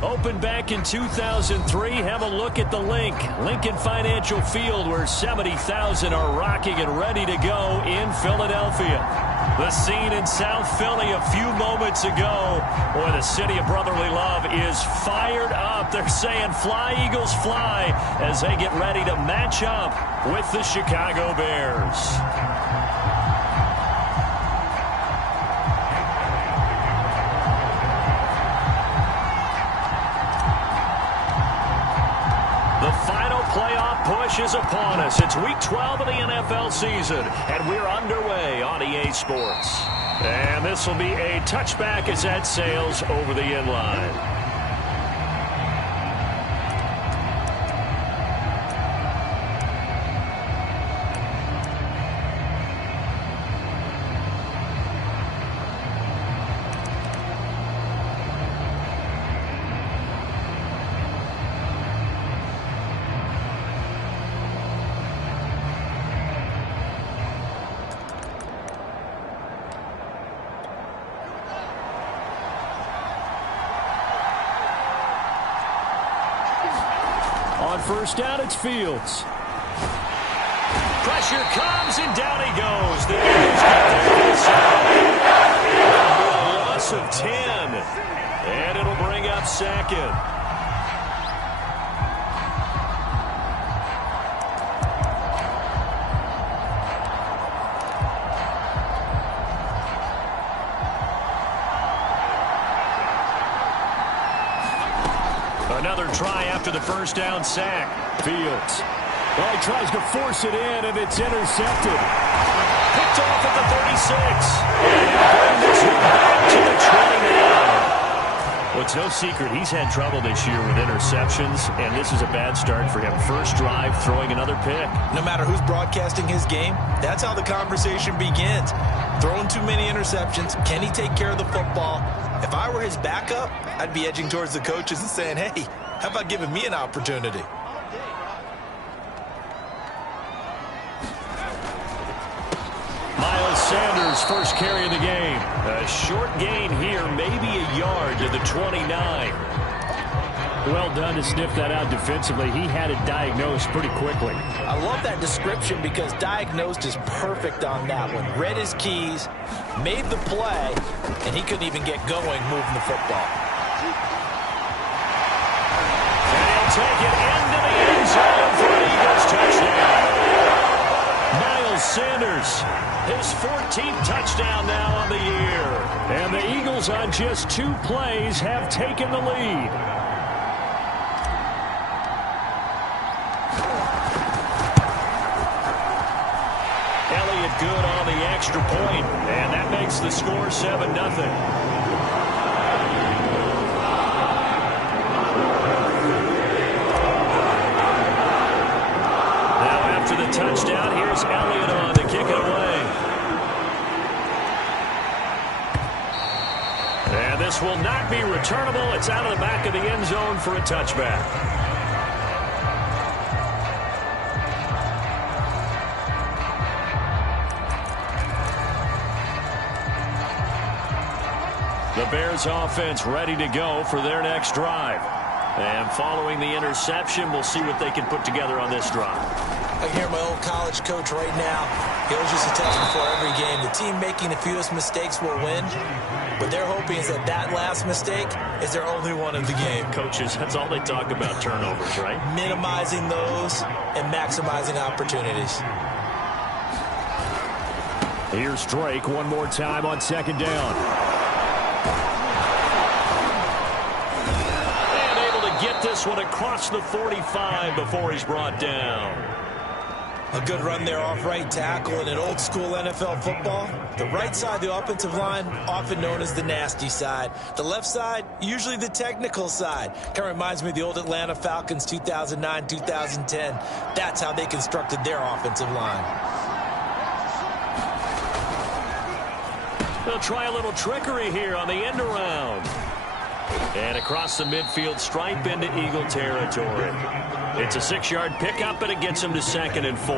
Opened back in 2003. Have a look at the Lincoln Financial Field, where 70,000 are rocking and ready to go in Philadelphia. The scene in South Philly a few moments ago. Boy, the city of brotherly love is fired up. They're saying, "Fly, Eagles, fly," as they get ready to match up with the Chicago Bears. Playoff push is upon us. It's week 12 of the NFL season, and we're underway on EA Sports. And this will be a touchback as that sails over the inline. On first down, it's Fields. Pressure comes, and down he goes. The Eagles get there inside. A loss of 10. And it'll bring up second. Another try after the first down sack. Fields. Well, he tries to force it in, and it's intercepted. Picked off at the 36. And this one back to the 29. Well, it's no secret he's had trouble this year with interceptions, and this is a bad start for him. First drive, throwing another pick. No matter who's broadcasting his game, that's how the conversation begins. Throwing too many interceptions. Can he take care of the football? If I were his backup, I'd be edging towards the coaches and saying, "Hey, how about giving me an opportunity?" Miles Sanders, first carry of the game. A short gain here, maybe a yard to the 29. Well done to sniff that out defensively. He had it diagnosed pretty quickly. I love that description because diagnosed is perfect on that one. Read his keys, made the play, and he couldn't even get going moving the football. And he'll take it into the end zone for an Eagles touchdown. Miles Sanders, his 14th touchdown now on the year. And the Eagles on just 2 plays have taken the lead. Good on the extra point, and that makes the score 7-0. Now after the touchdown, here's Elliott on to kick it away. And this will not be returnable. It's out of the back of the end zone for a touchback. The Bears offense ready to go for their next drive. And following the interception, we'll see what they can put together on this drive. I hear my old college coach right now. He always used to tell us before every game, the team making the fewest mistakes will win. What they're hoping is that that last mistake is their only one of the game. Coaches, that's all they talk about, turnovers, right? Minimizing those and maximizing opportunities. Here's Drake one more time on second down. And able to get this one across the 45 before he's brought down. A good run there off right tackle in an old school NFL football. The right side of the offensive line, often known as the nasty side. The left side, usually the technical side. Kind of reminds me of the old Atlanta Falcons 2009-2010. That's how they constructed their offensive line. They'll try a little trickery here on the end around. And across the midfield stripe into Eagle territory. It's a 6-yard pickup, and it gets him to 2nd and 4.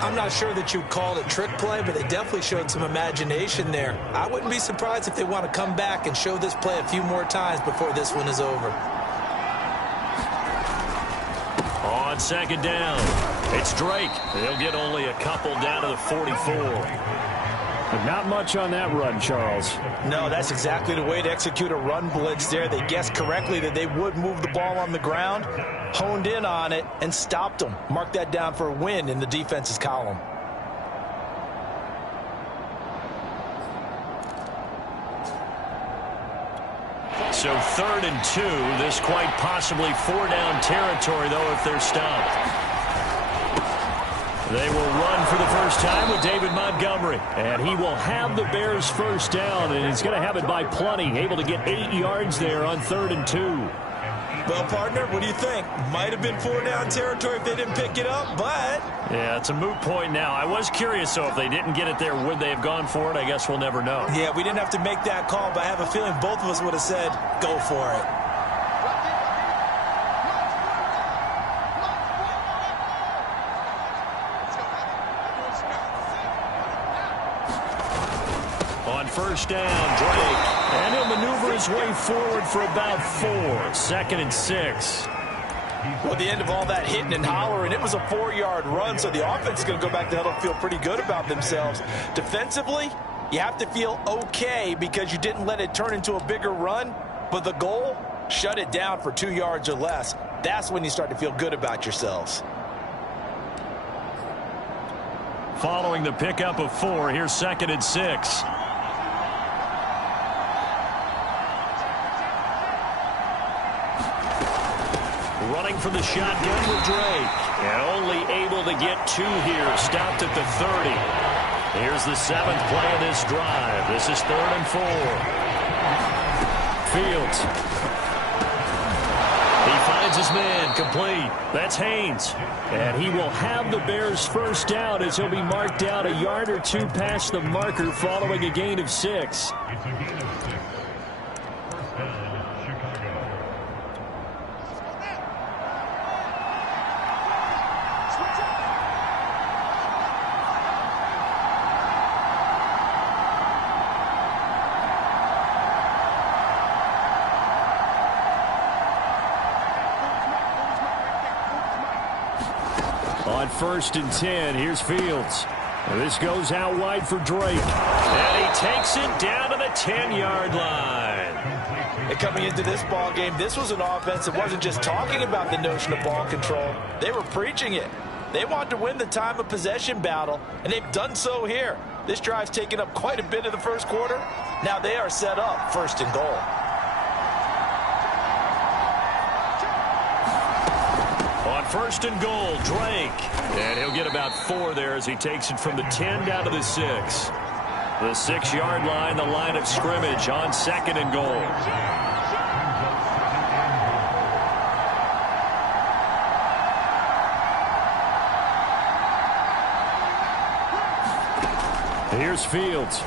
I'm not sure that you'd call it trick play, but they definitely showed some imagination there. I wouldn't be surprised if they want to come back and show this play a few more times before this one is over. On 2nd down, it's Drake. They'll get only a couple down to the 44. But not much on that run, Charles. No, that's exactly the way to execute a run blitz there. They guessed correctly that they would move the ball on the ground, honed in on it, and stopped them. Mark that down for a win in the defense's column. So 3rd and 2. This quite possibly 4-down territory, though, if they're stopped. They will run for the first time with David Montgomery. And he will have the Bears' first down, and he's going to have it by plenty. Able to get 8 yards there on 3rd and 2. Well, partner, what do you think? Might have been 4-down territory if they didn't pick it up, but... Yeah, it's a moot point now. I was curious, so if they didn't get it there, would they have gone for it? I guess we'll never know. Yeah, we didn't have to make that call, but I have a feeling both of us would have said, go for it. On 1st down, Drake. And he'll maneuver his way forward for about 4. 2nd and 6. Well, the end of all that hitting and hollering, it was a 4-yard run, so the offense is going to go back to huddle and feel pretty good about themselves. Defensively, you have to feel okay because you didn't let it turn into a bigger run, but the goal, shut it down for 2 yards or less. That's when you start to feel good about yourselves. Following the pickup of 4, here's 2nd and 6. Running from the shotgun with Drake. And only able to get 2 here. Stopped at the 30. Here's the 7th play of this drive. This is 3rd and 4. Fields. He finds his man, complete. That's Haynes. And he will have the Bears' first down as he'll be marked down a yard or 2 past the marker following a gain of 6. On 1st and 10, here's Fields. And this goes out wide for Drake. And he takes it down to the 10-yard line. And coming into this ball game, this was an offense that wasn't just talking about the notion of ball control. They were preaching it. They wanted to win the time of possession battle, and they've done so here. This drive's taken up quite a bit of the first quarter. Now they are set up 1st and goal. On 1st and goal, Drake. And he'll get about 4 there as he takes it from the 10 down to the 6. The 6-yard line, the line of scrimmage on 2nd and goal. Here's Fields.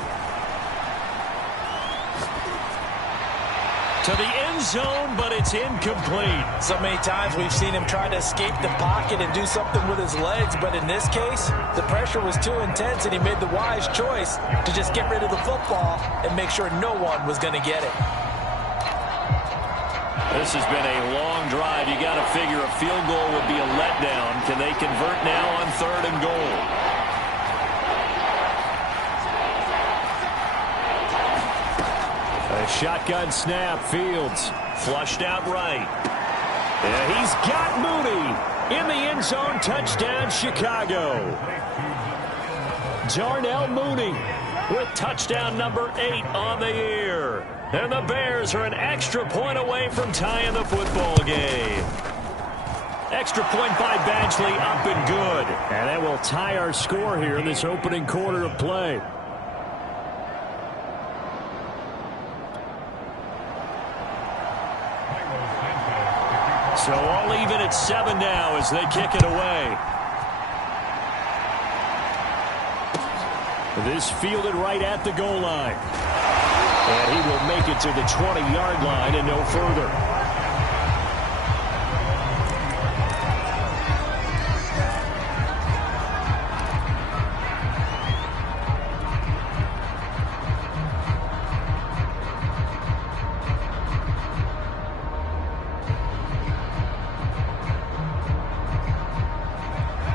To the end zone, but it's incomplete. So many times we've seen him try to escape the pocket and do something with his legs, but in this case, the pressure was too intense and he made the wise choice to just get rid of the football and make sure no one was going to get it. This has been a long drive. You got to figure a field goal would be a letdown. Can they convert now on 3rd and goal? Shotgun snap, Fields flushed out right. And he's got Mooney in the end zone. Touchdown, Chicago. Darnell Mooney with touchdown number 8 on the year. And the Bears are an extra point away from tying the football game. Extra point by Badgley, up and good. And that will tie our score here in this opening quarter of play. So all even at 7 now as they kick it away. This fielded right at the goal line. And he will make it to the 20-yard line and no further.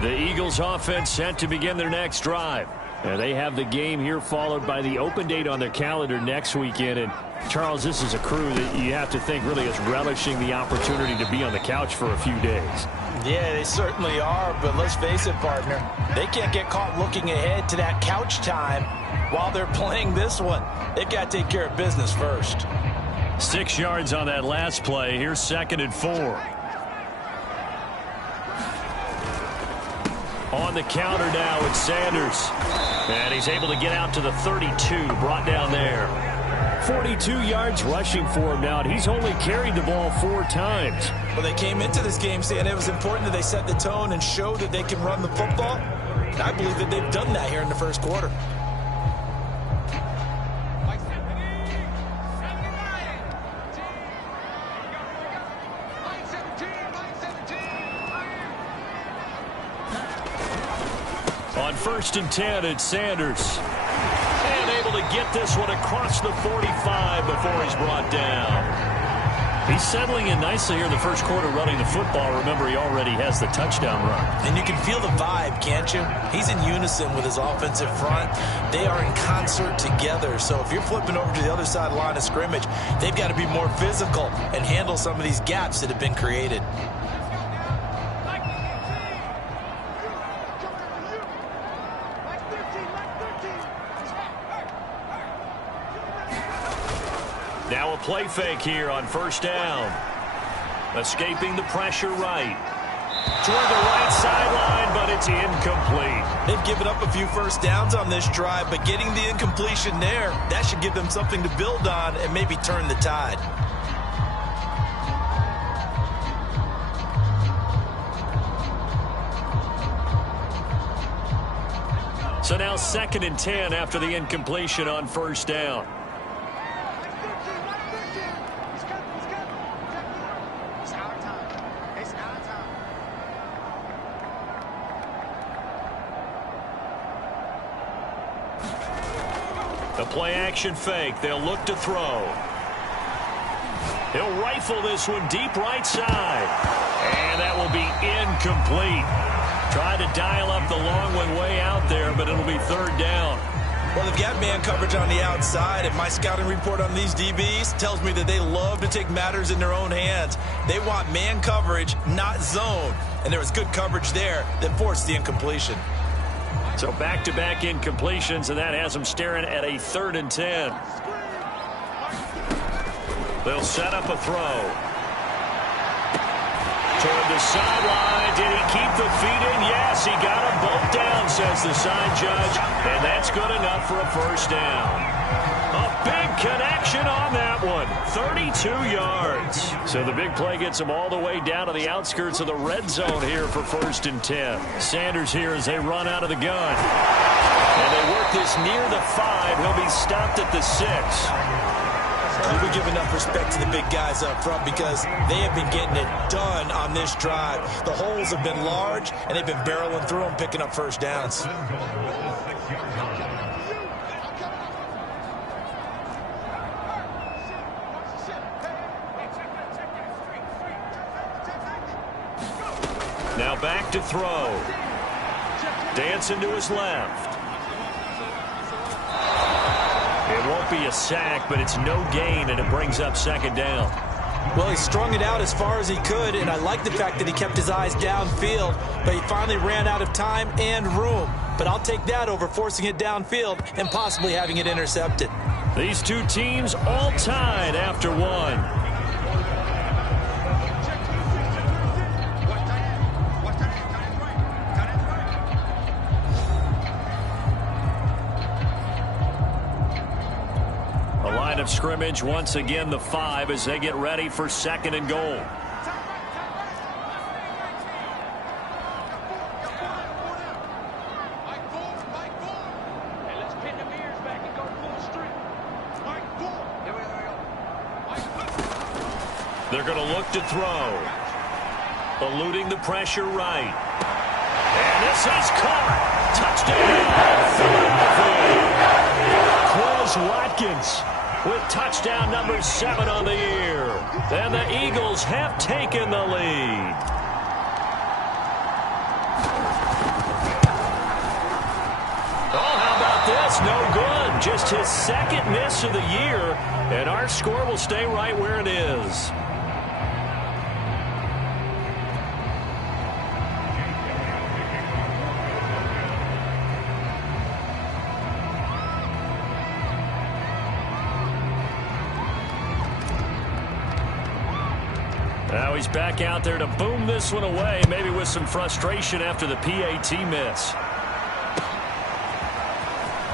The Eagles offense set to begin their next drive. And they have the game here followed by the open date on their calendar next weekend. And Charles, this is a crew that you have to think really is relishing the opportunity to be on the couch for a few days. Yeah, they certainly are, but let's face it, partner. They can't get caught looking ahead to that couch time while they're playing this one. They've got to take care of business first. 6 yards on that last play. Here's 2nd and 4. On the counter now, it's Sanders. And he's able to get out to the 32, brought down there. 42 yards rushing for him now, and he's only carried the ball 4 times. Well, they came into this game saying it was important that they set the tone and show that they can run the football. And I believe that they've done that here in the first quarter. On 1st and 10, it's Sanders. And able to get this one across the 45 before he's brought down. He's settling in nicely here in the first quarter running the football. Remember, he already has the touchdown run. And you can feel the vibe, can't you? He's in unison with his offensive front. They are in concert together. So if you're flipping over to the other side of the line of scrimmage, they've got to be more physical and handle some of these gaps that have been created. Now a play fake here on 1st down. Escaping the pressure right. Toward the right sideline, but it's incomplete. They've given up a few first downs on this drive, but getting the incompletion there, that should give them something to build on and maybe turn the tide. So now 2nd and 10 after the incompletion on 1st down. The play-action fake. They'll look to throw. He'll rifle this one deep right side. And that will be incomplete. Tried to dial up the long one way out there, but it'll be 3rd down. Well, they've got man coverage on the outside, and my scouting report on these DBs tells me that they love to take matters in their own hands. They want man coverage, not zone. And there was good coverage there that forced the incompletion. So back-to-back incompletions, and that has them staring at a 3rd and 10. They'll set up a throw. Toward the sideline. Did he keep the feet in? Yes, he got them both down, says the sign judge. And that's good enough for a 1st down. A big connection on that one. 32 yards. So the big play gets them all the way down to the outskirts of the red zone here for 1st and 10. Sanders here as they run out of the gun. And they work this near the 5. He'll be stopped at the 6. We give enough respect to the big guys up front because they have been getting it done on this drive. The holes have been large, and they've been barreling through them, picking up 1st downs. Now back to throw. Dancing to his left. It won't be a sack, but it's no gain, and it brings up 2nd down. Well, he strung it out as far as he could, and I like the fact that he kept his eyes downfield, but he finally ran out of time and room. But I'll take that over forcing it downfield and possibly having it intercepted. These two teams all tied after 1. Of scrimmage once again the 5 as they get ready for 2nd and goal. They're going to look to throw. Eluding the pressure right. And this is caught. Touchdown, Philadelphia. Quez Watkins with touchdown number 7 on the year. And the Eagles have taken the lead. Oh, how about this? No good. Just his second miss of the year. And our score will stay right where it is. Now he's back out there to boom this one away, maybe with some frustration after the PAT miss.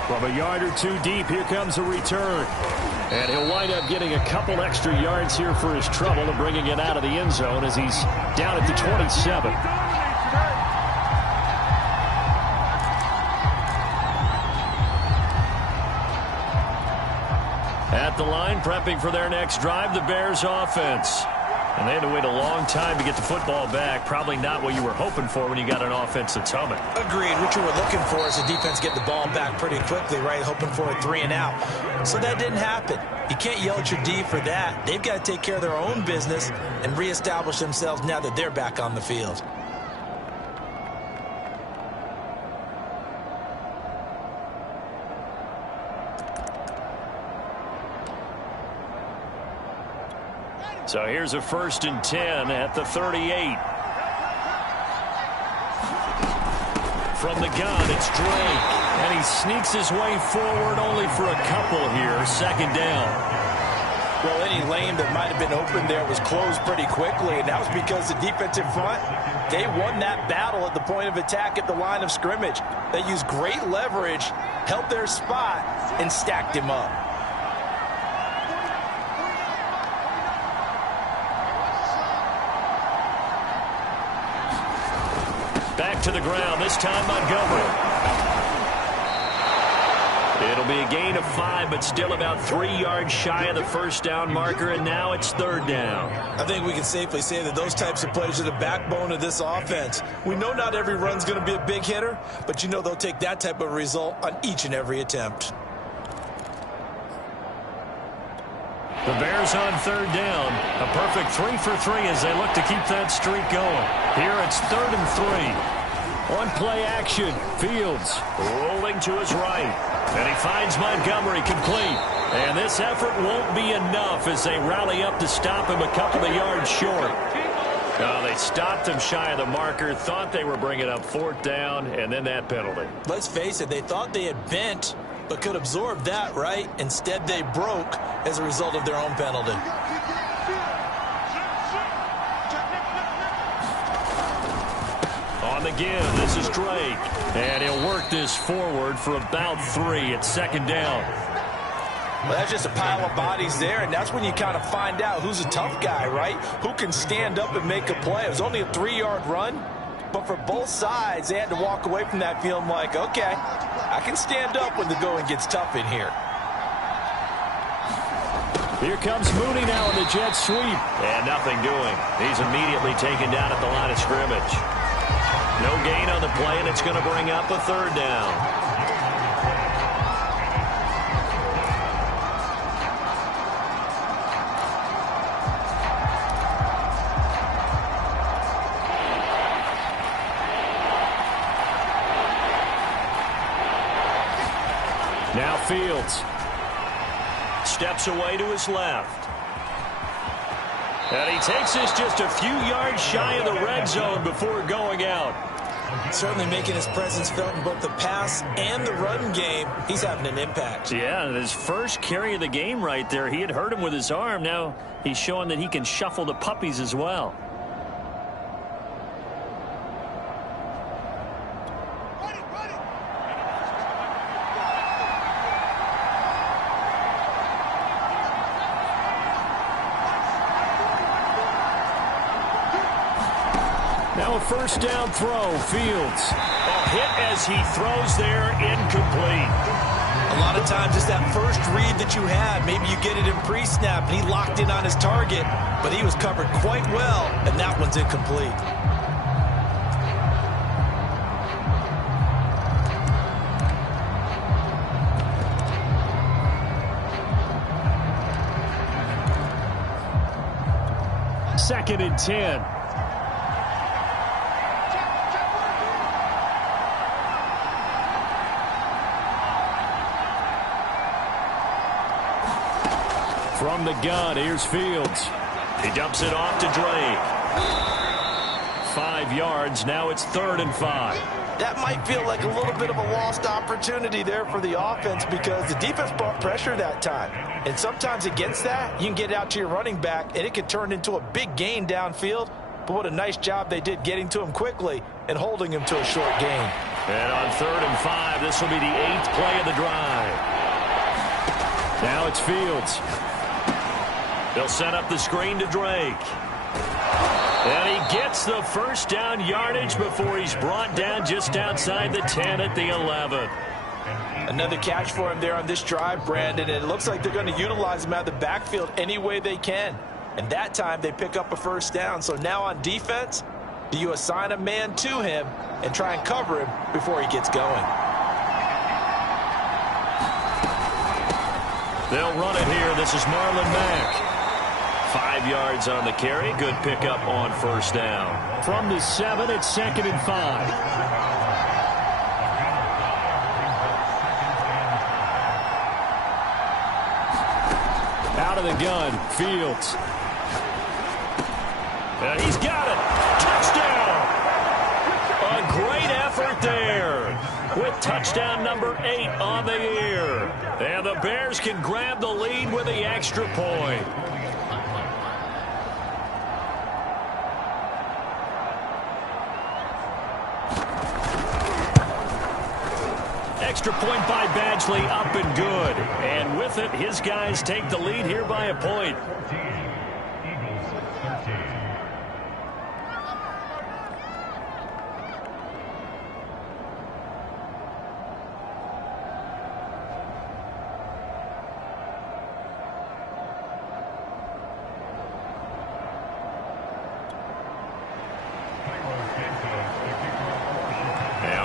From a yard or two deep, here comes a return. And he'll wind up getting a couple extra yards here for his trouble and bringing it out of the end zone as he's down at the 27. At the line, prepping for their next drive, the Bears offense. And they had to wait a long time to get the football back. Probably not what you were hoping for when you got an offense that's humming. Agreed. What you were looking for is the defense get the ball back pretty quickly, right? Hoping for a 3 and out. So that didn't happen. You can't yell at your D for that. They've got to take care of their own business and reestablish themselves now that they're back on the field. So here's a 1st and 10 at the 38. From the gun, it's Drake. And he sneaks his way forward only for a couple here. 2nd down. Well, any lane that might have been open there was closed pretty quickly, and that was because the defensive front, they won that battle at the point of attack at the line of scrimmage. They used great leverage, held their spot, and stacked him up. Back to the ground, this time Montgomery. It'll be a gain of 5, but still about 3 yards shy of the 1st down marker, and now it's 3rd down. I think we can safely say that those types of plays are the backbone of this offense. We know not every run's going to be a big hitter, but you know they'll take that type of result on each and every attempt. The Bears on 3rd down. A perfect 3 for 3 as they look to keep that streak going. Here it's 3rd and 3. On play action, Fields rolling to his right. And he finds Montgomery complete. And this effort won't be enough as they rally up to stop him a couple of yards short. They stopped him shy of the marker, thought they were bringing up 4th down, and then that penalty. Let's face it, they thought they had bent, but could absorb that, right? Instead, they broke as a result of their own penalty. On the give, this is Drake. And he'll work this forward for about 3 at 2nd down. Well, that's just a pile of bodies there, and that's when you kind of find out who's a tough guy, right? Who can stand up and make a play. It was only a 3-yard run, but for both sides, they had to walk away from that feeling like, okay, I can stand up when the going gets tough in here. Here comes Mooney now in the jet sweep. And nothing doing. He's immediately taken down at the line of scrimmage. No gain on the play, and it's going to bring up a 3rd down. Now Fields steps away to his left. And he takes this just a few yards shy of the red zone before going out. Certainly making his presence felt in both the pass and the run game. He's having an impact. Yeah, his first carry of the game right there, he had hurt him with his arm. Now he's showing that he can shuffle the puppies as well. Now a 1st down throw, Fields. A hit as he throws there, incomplete. A lot of times it's that first read that you had. Maybe you get it in pre-snap, and he locked in on his target, but he was covered quite well, and that one's incomplete. Second and 10. From the gun, here's Fields. He dumps it off to Drake. 5 yards. Now it's 3rd and 5. That might feel like a little bit of a lost opportunity there for the offense because the defense brought pressure that time. And sometimes against that, you can get out to your running back, and it can turn into a big gain downfield. But what a nice job they did getting to him quickly and holding him to a short gain. And on 3rd and 5, this will be the 8th play of the drive. Now it's Fields. They'll set up the screen to Drake. And he gets the first down yardage before he's brought down just outside the 10 at the 11. Another catch for him there on this drive, Brandon, and it looks like they're going to utilize him out of the backfield any way they can. And that time they pick up a first down. So now on defense, do you assign a man to him and try and cover him before he gets going? They'll run it here. This is Marlon Mack. 5 yards on the carry. Good pickup on first down. From the 7, it's 2nd and 5. Out of the gun, Fields. And he's got it. Touchdown. A great effort there with touchdown number 8 on the year. And the Bears can grab the lead with the extra point. Extra point by Badgley, up and good. And with it, his guys take the lead here by a point.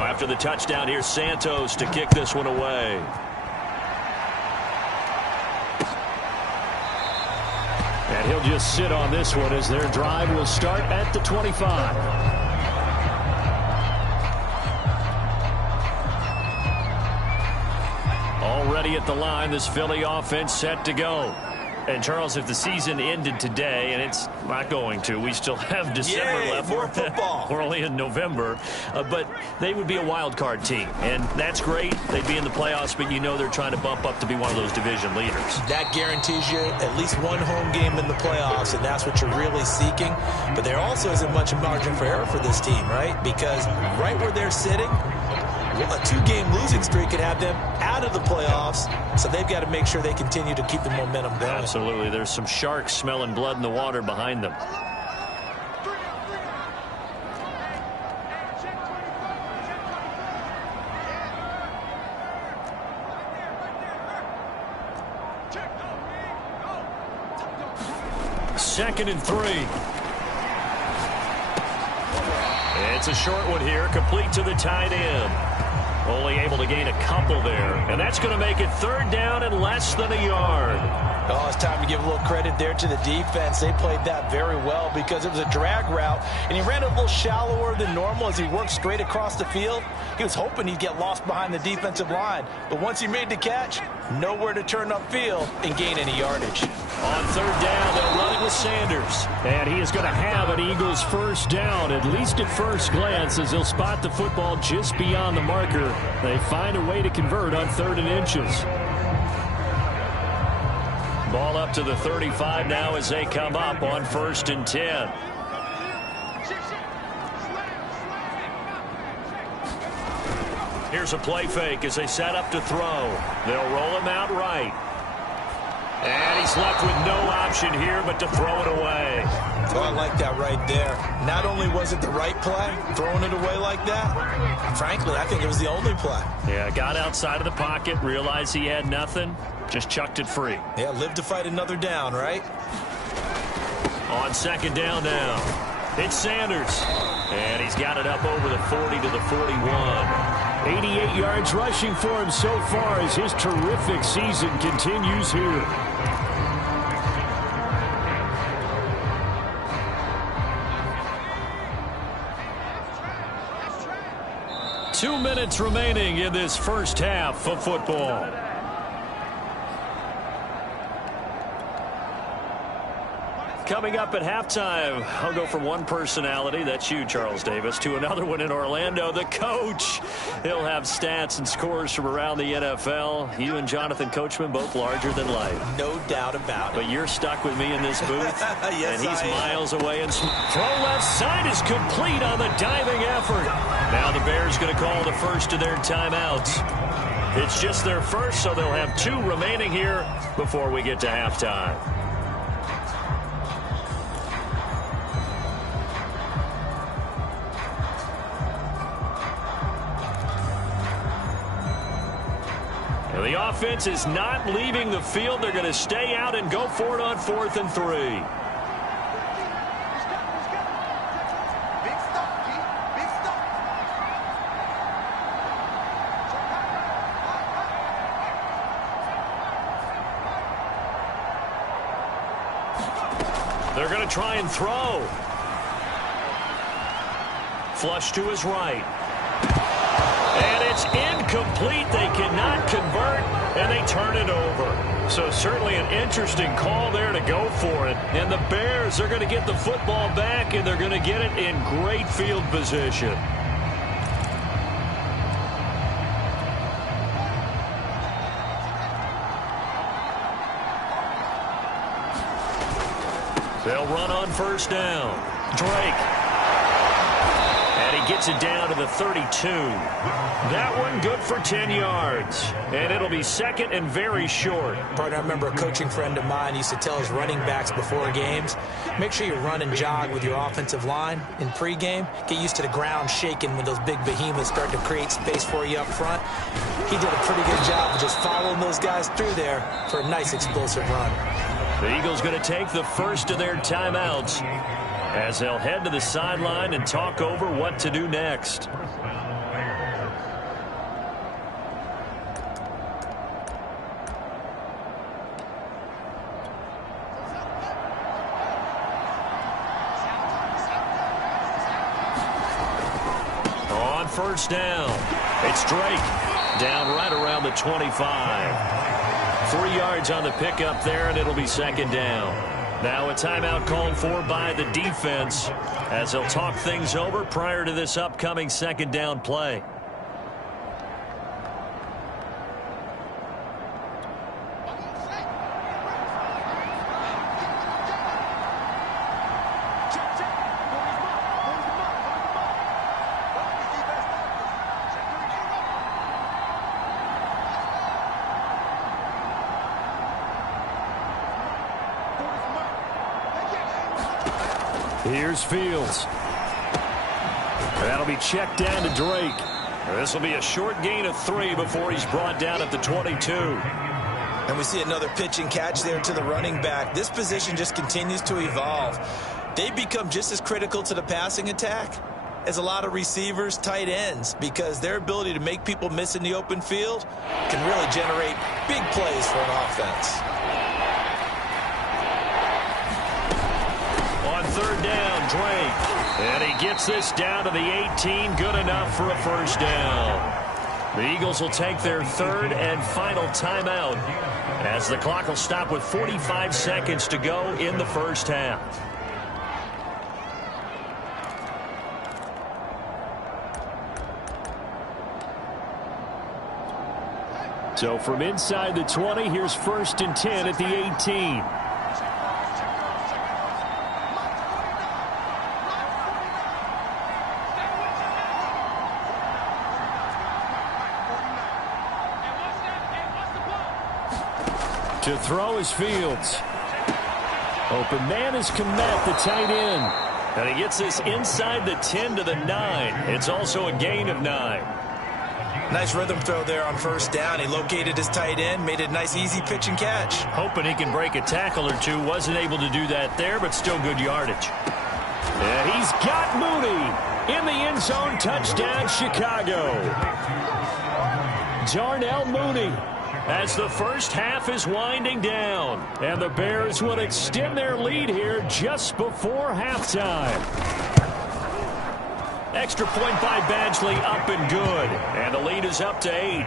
After the touchdown, here's Santos to kick this one away. And he'll just sit on this one as their drive will start at the 25. Already at the line, this Philly offense set to go. And, Charles, if the season ended today, and it's not going to, we still have December left. More football. We're only in November. But they would be a wild card team. And that's great. They'd be in the playoffs, but you know they're trying to bump up to be one of those division leaders. That guarantees you at least one home game in the playoffs, and that's what you're really seeking. But there also isn't much margin for error for this team, right? Because right where they're sitting, a 2-game losing streak could have them out of the playoffs, so they've got to make sure they continue to keep the momentum going. Absolutely. There's some sharks smelling blood in the water behind them. Second and 3. It's a short one here, complete to the tight end. Only able to gain a couple there. And that's going to make it 3rd down and less than a yard. Oh, it's time to give a little credit there to the defense. They played that very well because it was a drag route, and he ran a little shallower than normal as he worked straight across the field. He was hoping he'd get lost behind the defensive line. But once he made the catch, nowhere to turn upfield and gain any yardage. On 3rd down, they'll run it with Sanders. And he is going to have an Eagles first down, at least at first glance, as he'll spot the football just beyond the marker. They find a way to convert on 3rd and inches. Ball up to the 35 now as they come up on 1st and 10. Here's a play fake as they set up to throw. They'll roll him out right. And he's left with no option here but to throw it away. Oh, I like that right there. Not only was it the right play, throwing it away like that, frankly, I think it was the only play. Yeah, got outside of the pocket, realized he had nothing, just chucked it free. Yeah, live to fight another down, right? On second down now, it's Sanders. And he's got it up over the 40 to the 41. 88 yards rushing for him so far as his terrific season continues here. Two minutes remaining in this first half of football. Coming up at halftime, I'll go from one personality, that's you, Charles Davis, to another one in Orlando, the coach. He'll have stats and scores from around the NFL. You and Jonathan Coachman, both larger than life. No doubt about it. But you're stuck with me in this booth. Yes, and he's miles away. And throw left side is complete on the diving effort. Now the Bears going to call the first of their timeouts. It's just their first, so they'll have two remaining here before we get to halftime. The offense is not leaving the field. They're going to stay out and go for it on 4th and 3. They're going to try and throw. Flush to his right. And it's incomplete. They cannot convert, and they turn it over. So certainly an interesting call there to go for it. And the Bears are going to get the football back, and they're going to get it in great field position. They'll run on first down. Drake. And he gets it down to the 32. That one good for 10 yards. And it'll be second and very short. Partner, I remember a coaching friend of mine used to tell his running backs before games, make sure you run and jog with your offensive line in pregame. Get used to the ground shaking when those big behemoths start to create space for you up front. He did a pretty good job of just following those guys through there for a nice explosive run. The Eagles going to take the first of their timeouts as they'll head to the sideline and talk over what to do next. On first down, it's Drake down right around the 25. 3 yards on the pickup there, and it'll be second down. Now a timeout called for by the defense as they'll talk things over prior to this upcoming second down play. Here's Fields. That'll be checked down to Drake. This will be a short gain of 3 before he's brought down at the 22. And we see another pitch and catch there to the running back. This position just continues to evolve. They become just as critical to the passing attack as a lot of receivers, tight ends, because their ability to make people miss in the open field can really generate big plays for an offense. Third down, Drake. And he gets this down to the 18. Good enough for a first down. The Eagles will take their third and final timeout as the clock will stop with 45 seconds to go in the first half. So from inside the 20, here's 1st and 10 at the 18. To throw is Fields. Open man is Kmet, the tight end. And he gets this inside the 10 to the 9. It's also a gain of 9. Nice rhythm throw there on first down. He located his tight end, made it a nice easy pitch and catch. Hoping he can break a tackle or two. Wasn't able to do that there, but still good yardage. And he's got Mooney in the end zone. Touchdown, Chicago. Darnell Mooney as the first half is winding down. And the Bears will extend their lead here just before halftime. Extra point by Badgley, up and good. And the lead is up to 8.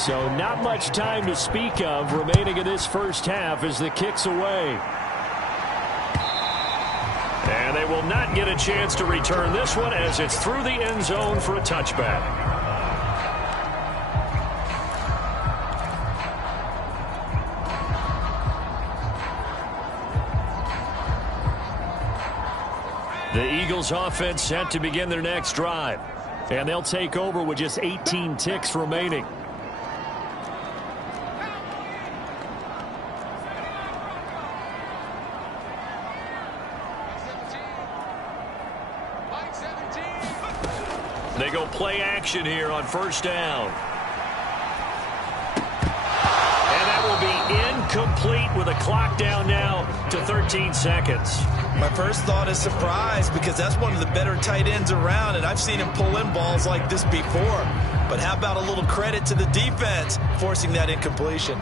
So not much time to speak of remaining in this first half as the kick's away. And they will not get a chance to return this one as it's through the end zone for a touchback. The Eagles offense set to begin their next drive. And they'll take over with just 18 ticks remaining. They go play action here on first down. And that will be incomplete with a clock down now to 13 seconds. My first thought is surprise because that's one of the better tight ends around, and I've seen him pull in balls like this before. But how about a little credit to the defense forcing that incompletion?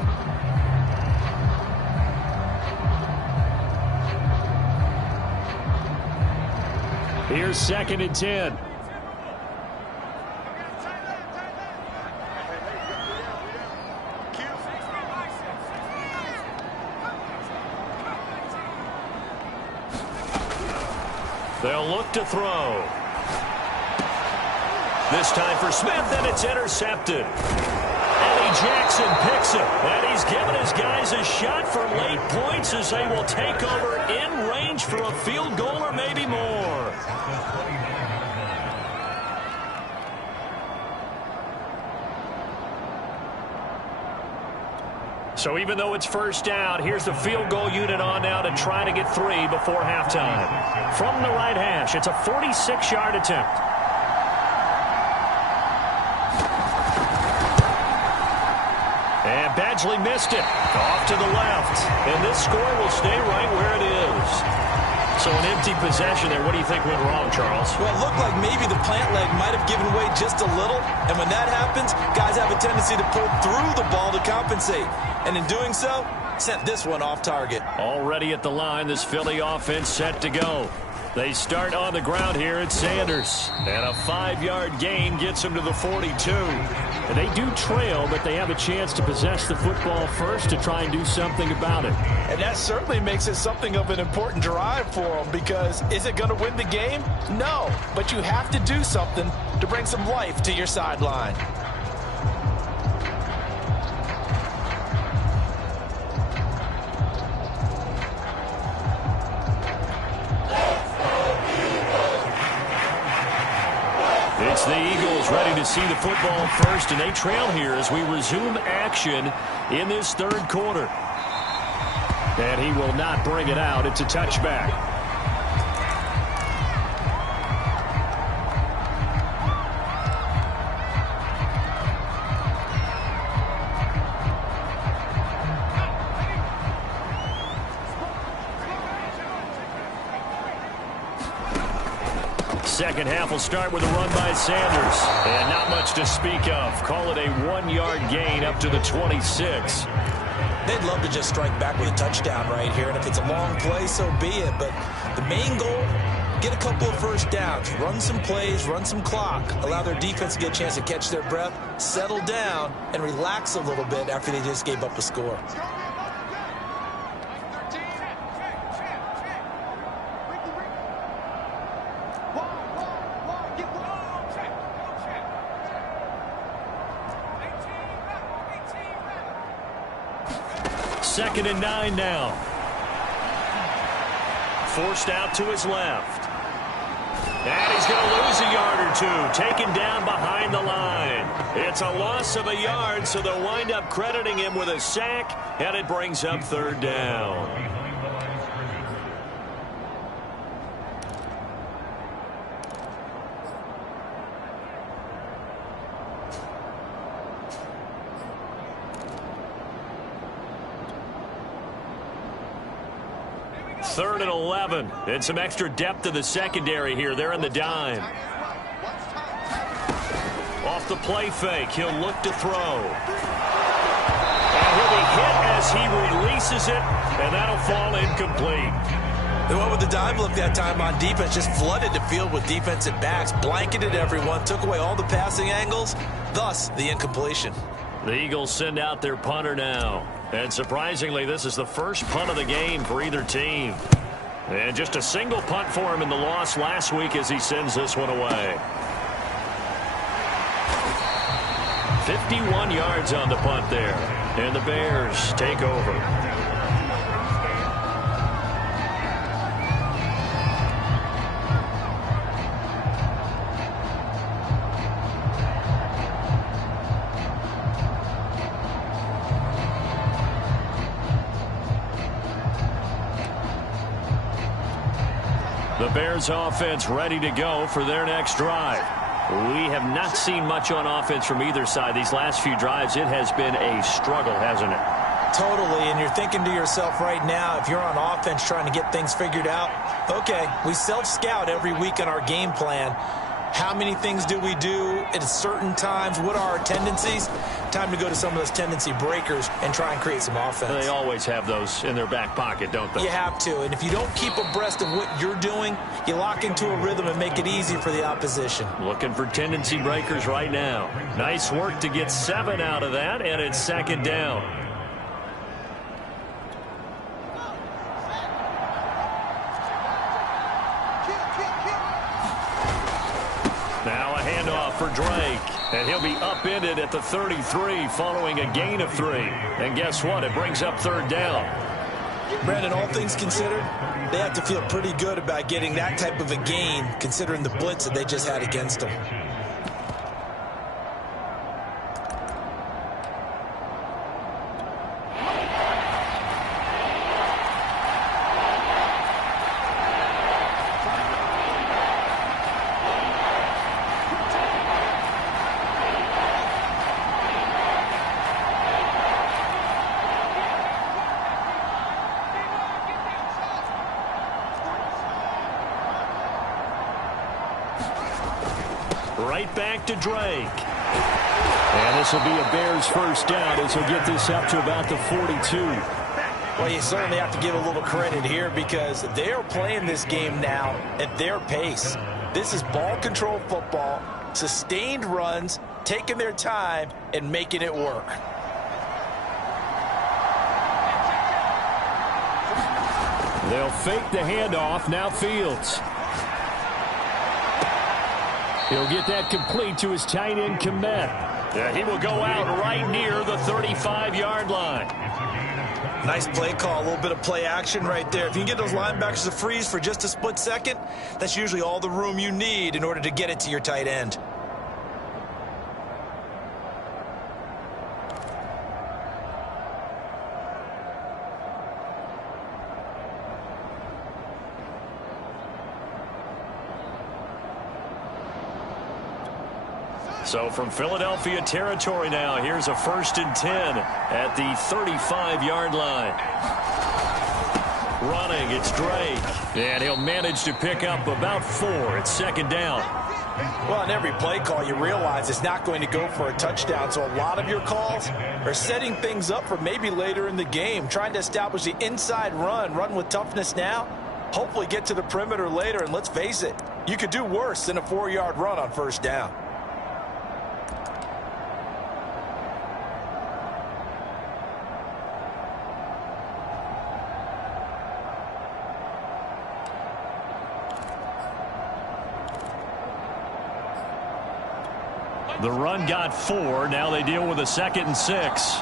Here's 2nd and 10. They'll look to throw. This time for Smith, and it's intercepted. Eddie Jackson picks it, and he's given his guys a shot for late points as they will take over in range for a field goal or maybe more. So even though it's first down, here's the field goal unit on now to try to get 3 before halftime. From the right hash, it's a 46-yard attempt. And Badgley missed it. Off to the left. And this score will stay right where it is. So an empty possession there. What do you think went wrong, Charles? Well, it looked like maybe the plant leg might have given way just a little. And when that happens, guys have a tendency to pull through the ball to compensate. And in doing so, sent this one off target. Already at the line, this Philly offense set to go. They start on the ground here at Sanders. And a 5-yard gain gets them to the 42. And they do trail, but they have a chance to possess the football first to try and do something about it. And that certainly makes it something of an important drive for them because is it going to win the game? No, but you have to do something to bring some life to your sideline. It's the Eagles ready to see the football first, and they trail here as we resume action in this third quarter. And he will not bring it out. It's a touchback. Second half will start with a run by Sanders. And not much to speak of. Call it a 1-yard gain up to the 26. They'd love to just strike back with a touchdown right here. And if it's a long play, so be it. But the main goal, get a couple of first downs. Run some plays, run some clock. Allow their defense to get a chance to catch their breath, settle down, and relax a little bit after they just gave up a score. Second and 9 now. Forced out to his left. And he's going to lose a yard or two, taken down behind the line. It's a loss of a yard, so they'll wind up crediting him with a sack, and it brings up third down. Third and 11, and some extra depth in the secondary here. They're in the dime. Off the play fake, he'll look to throw. And he'll be hit as he releases it, and that'll fall incomplete. They went with the dime look that time on defense, just flooded the field with defensive backs, blanketed everyone, took away all the passing angles, thus the incompletion. The Eagles send out their punter now. And surprisingly, this is the first punt of the game for either team. And just a single punt for him in the loss last week as he sends this one away. 51 yards on the punt there. And the Bears take over. The Bears offense ready to go for their next drive. We have not seen much on offense from either side. These last few drives, it has been a struggle, hasn't it? Totally, and you're thinking to yourself right now, if you're on offense trying to get things figured out, okay, we self-scout every week in our game plan. How many things do we do at certain times? What are our tendencies? Time to go to some of those tendency breakers and try and create some offense. They always have those in their back pocket, don't they? You have to, and if you don't keep abreast of what you're doing, you lock into a rhythm and make it easy for the opposition. Looking for tendency breakers right now. Nice work to get 7 out of that, and it's second down. Now a handoff for Drake, and he'll be upended at the 33 following a gain of 3. And guess what? It brings up third down. Brandon, all things considered, they have to feel pretty good about getting that type of a gain considering the blitz that they just had against them. Right back to Drake. And this will be a Bears first down as he'll get this up to about the 42. Well, you certainly have to give a little credit here because they are playing this game now at their pace. This is ball control football, sustained runs, taking their time and making it work. They'll fake the handoff. Now Fields. He'll get that complete to his tight end, Kmet. Yeah, he will go out right near the 35-yard line. Nice play call, a little bit of play action right there. If you can get those linebackers to freeze for just a split second, that's usually all the room you need in order to get it to your tight end. So from Philadelphia territory now, here's a 1st and 10 at the 35-yard line. Running, it's Drake. And he'll manage to pick up about 4. It's second down. Well, on every play call, you realize it's not going to go for a touchdown. So a lot of your calls are setting things up for maybe later in the game, trying to establish the inside run with toughness now, hopefully get to the perimeter later. And let's face it, you could do worse than a 4-yard run on first down. The run got 4. Now they deal with a 2nd and 6.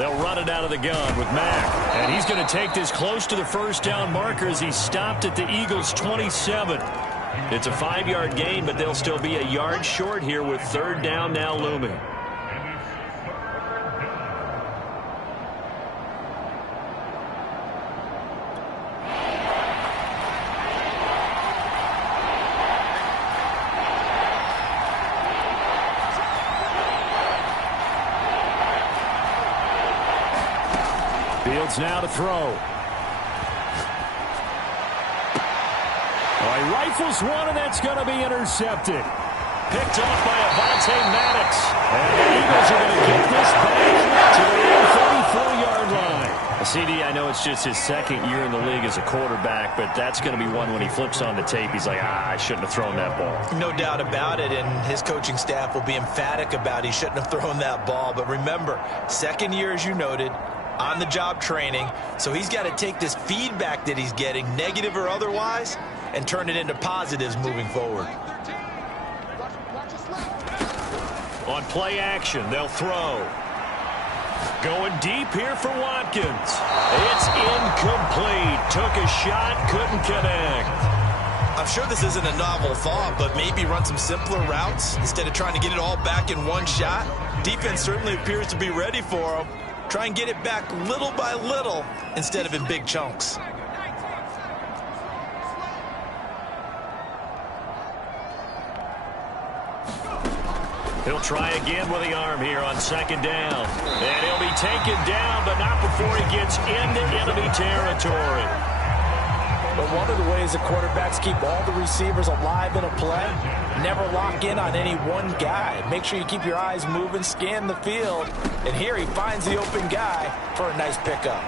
They'll run it out of the gun with Mack. And he's going to take this close to the first down marker as he stopped at the Eagles' 27. It's a 5-yard gain, but they'll still be a yard short here with third down now looming. Fields now to throw. He rifles one, and that's going to be intercepted. Picked off by Avonte Maddox. And the Eagles are going to get this back to the 34-yard line. CD, I know it's just his second year in the league as a quarterback, but that's going to be one when he flips on the tape. He's like, I shouldn't have thrown that ball. No doubt about it, and his coaching staff will be emphatic about he shouldn't have thrown that ball. But remember, second year, as you noted, on-the-job training, so he's got to take this feedback that he's getting, negative or otherwise, and turn it into positives moving forward. On play action, they'll throw. Going deep here for Watkins. It's incomplete. Took a shot, couldn't connect. I'm sure this isn't a novel thought, but maybe run some simpler routes instead of trying to get it all back in one shot. Defense certainly appears to be ready for him. Try and get it back little by little instead of in big chunks. He'll try again with the arm here on second down. And he'll be taken down, but not before he gets into enemy territory. But one of the ways the quarterbacks keep all the receivers alive in a play, never lock in on any one guy. Make sure you keep your eyes moving, scan the field. And here he finds the open guy for a nice pickup.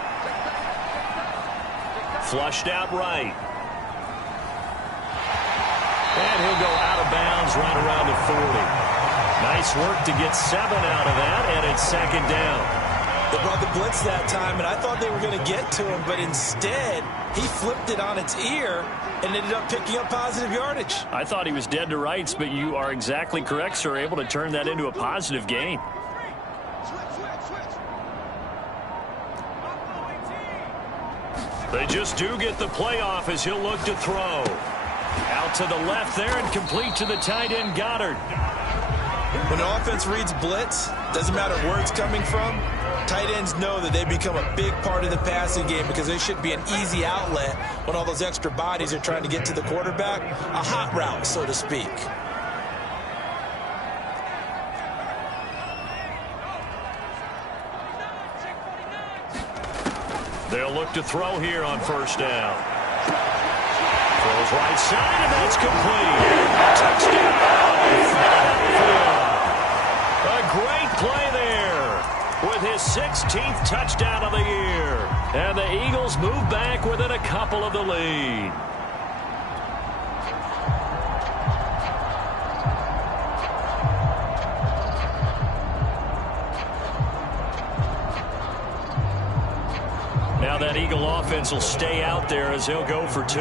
Flushed out right. And he'll go out of bounds right around the 40. Nice work to get 7 out of that, and it's second down. They brought the blitz that time, and I thought they were going to get to him, but instead, he flipped it on its ear and ended up picking up positive yardage. I thought he was dead to rights, but you are exactly correct, sir. Able to turn that into a positive gain. They just do get the playoff as he'll look to throw. Out to the left there and complete to the tight end, Goddard. When an offense reads blitz, doesn't matter where it's coming from, tight ends know that they become a big part of the passing game because they should be an easy outlet when all those extra bodies are trying to get to the quarterback. A hot route, so to speak. They'll look to throw here on first down. Throws right side, and that's complete. Touchdown! A great play there with his 16th touchdown of the year. And the Eagles move back within a couple of the lead. Now that Eagle offense will stay out there as they'll go for 2.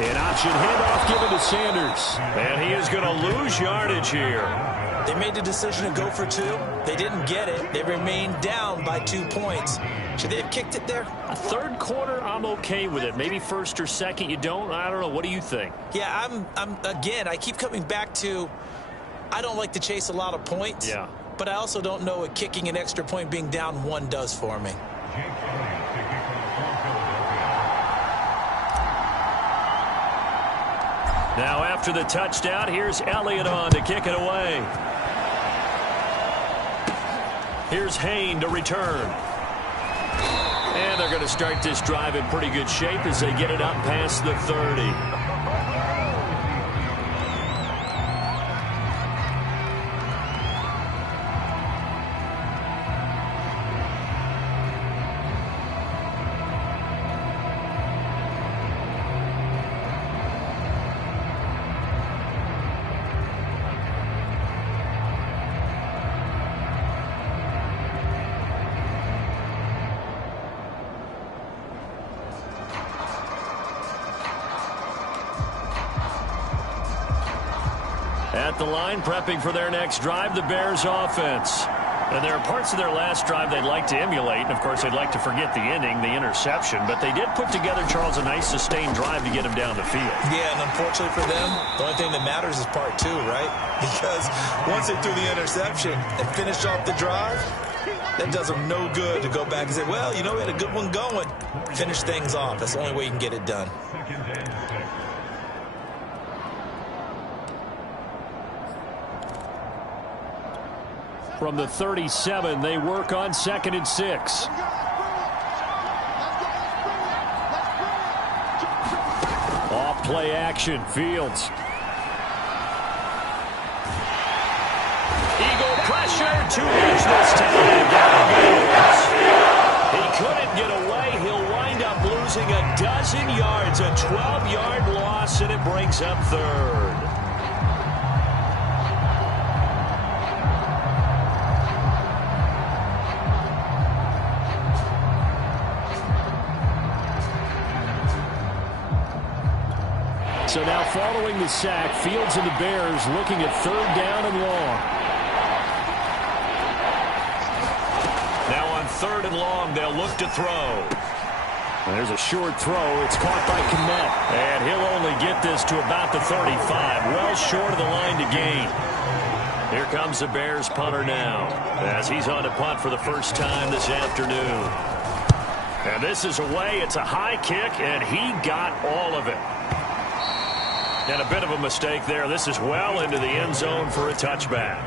An option handoff given to Sanders. And he is going to lose yardage here. They made the decision to go for 2. They didn't get it. They remained down by 2 points. Should they have kicked it there? A third quarter, I'm okay with it. Maybe first or second, you don't. I don't know. What do you think? Yeah, again, I keep coming back to I don't like to chase a lot of points. Yeah. But I also don't know what kicking an extra point being down 1 does for me. Now after the touchdown, here's Elliott on to kick it away. Here's Hayne to return. And they're going to start this drive in pretty good shape as they get it up past the 30. At the line, prepping for their next drive, the Bears offense. And there are parts of their last drive they'd like to emulate, and of course they'd like to forget the ending, the interception. But they did put together, Charles, a nice sustained drive to get him down the field. Yeah, and unfortunately for them, the only thing that matters is part two, right? Because once they threw the interception and finished off the drive, that does them no good to go back and say, well, you know, we had a good one going. Finish things off. That's the only way you can get it done. From the 37, they work on 2nd and 6. Off play action, Fields. Eagle pressure, too much this time. He couldn't get away. He'll wind up losing a dozen yards, a 12-yard loss, and it brings up 3rd. So now following the sack, Fields and the Bears looking at 3rd down and long. Now on 3rd and long, they'll look to throw. There's a short throw. It's caught by Kmet. And he'll only get this to about the 35. Well short of the line to gain. Here comes the Bears punter now, as he's on to punt for the first time this afternoon. And this is away. It's a high kick, and he got all of it. And a bit of a mistake there. This is well into the end zone for a touchback.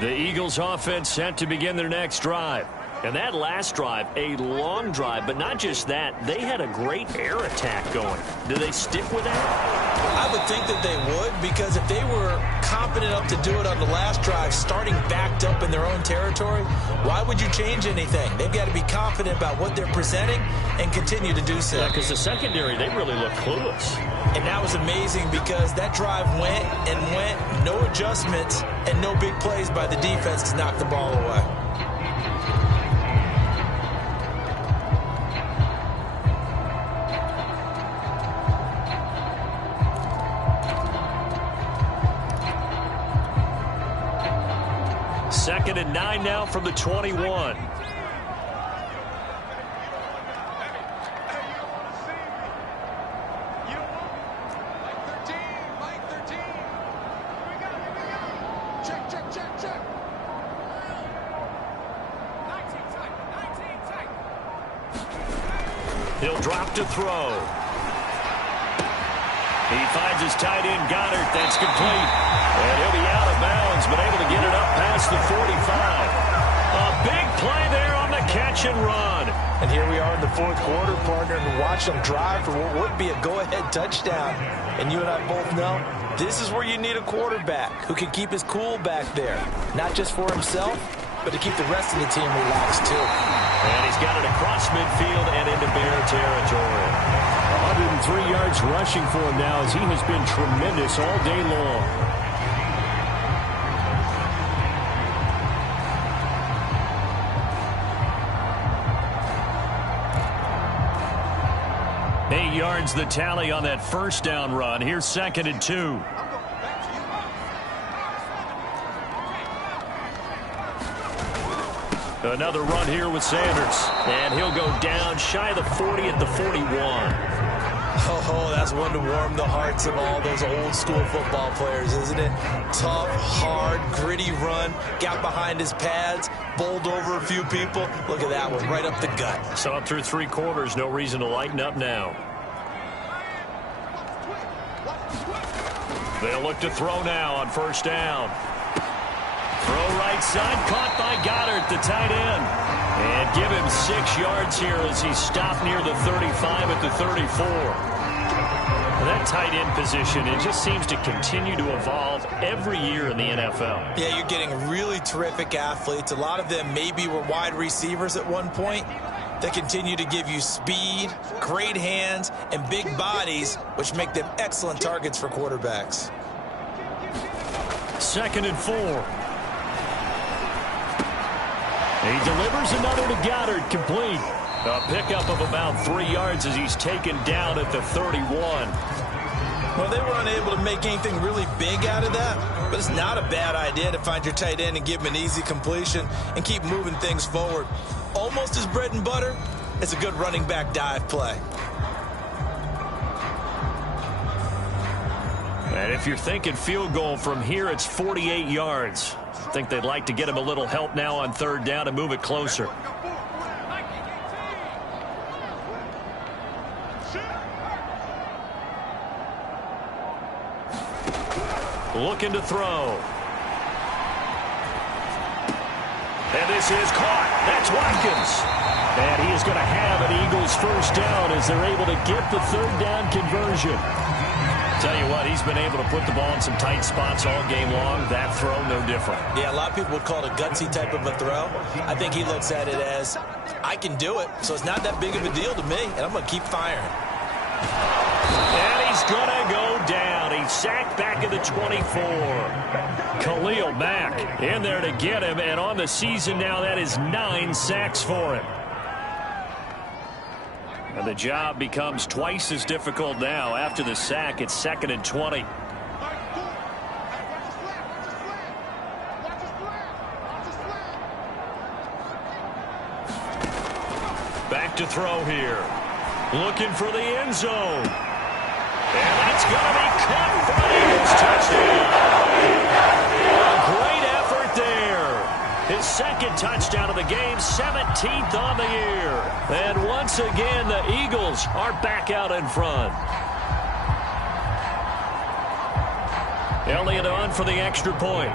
The Eagles offense set to begin their next drive. And that last drive, a long drive, but not just that. They had a great air attack going. Do they stick with that? I would think that they would, because if they were confident enough to do it on the last drive, starting backed up in their own territory, why would you change anything? They've got to be confident about what they're presenting and continue to do so. Yeah, because the secondary, they really look clueless. And that was amazing, because that drive went and went, no adjustments, and no big plays by the defense to knock the ball away. Second and 9 now from the 21. He'll drop to throw. He finds his tight end, Goddard. That's complete. And he'll be out of bounds, but able to get it up past the 45. A big play there on the catch and run. And here we are in the 4th quarter, partner, and watch them drive for what would be a go-ahead touchdown. And you and I both know this is where you need a quarterback who can keep his cool back there. Not just for himself, but to keep the rest of the team relaxed, too. And he's got it across midfield and into Bear territory. 103 yards rushing for him now, as he has been tremendous all day long. Yards the tally on that first down run. Here's 2nd and 2. Another run here with Sanders. And he'll go down shy of the 40 at the 41. Oh, that's one to warm the hearts of all those old school football players, isn't it? Tough, hard, gritty run. Got behind his pads, bowled over a few people. Look at that one, right up the gut. So up through 3 quarters, no reason to lighten up now. They'll look to throw now on first down. Throw right side, caught by Goddard, the tight end. And give him 6 yards here as he's stopped near the 35 at the 34. And that tight end position, it just seems to continue to evolve every year in the NFL. Yeah, you're getting really terrific athletes. A lot of them maybe were wide receivers at one point. They continue to give you speed, great hands, and big bodies, which make them excellent targets for quarterbacks. 2nd and 4. He delivers another to Goddard, complete. A pickup of about 3 yards as he's taken down at the 31. Well, they were unable to make anything really big out of that, but it's not a bad idea to find your tight end and give him an easy completion and keep moving things forward. Almost as bread and butter as a good running back dive play. And if you're thinking field goal from here, it's 48 yards. I think they'd like to get him a little help now on 3rd down and move it closer. Looking to throw. And this is caught. That's Watkins. And he is going to have an Eagles 1st down as they're able to get the 3rd down conversion. Tell you what, he's been able to put the ball in some tight spots all game long. That throw, no different. Yeah, a lot of people would call it a gutsy type of a throw. I think he looks at it as, I can do it, so it's not that big of a deal to me, and I'm going to keep firing. And he's going to go down. He's sacked back at the 24. Khalil Mack in there to get him, and on the season now, that is 9 sacks for him. And the job becomes twice as difficult now. After the sack, it's 2nd and 20. Back to throw here. Looking for the end zone. And that's going to be caught for an Eagles touchdown. A great effort there. His 2nd touchdown of the game, 17th on the year. And once again, the Eagles are back out in front. Elliott on for the extra point.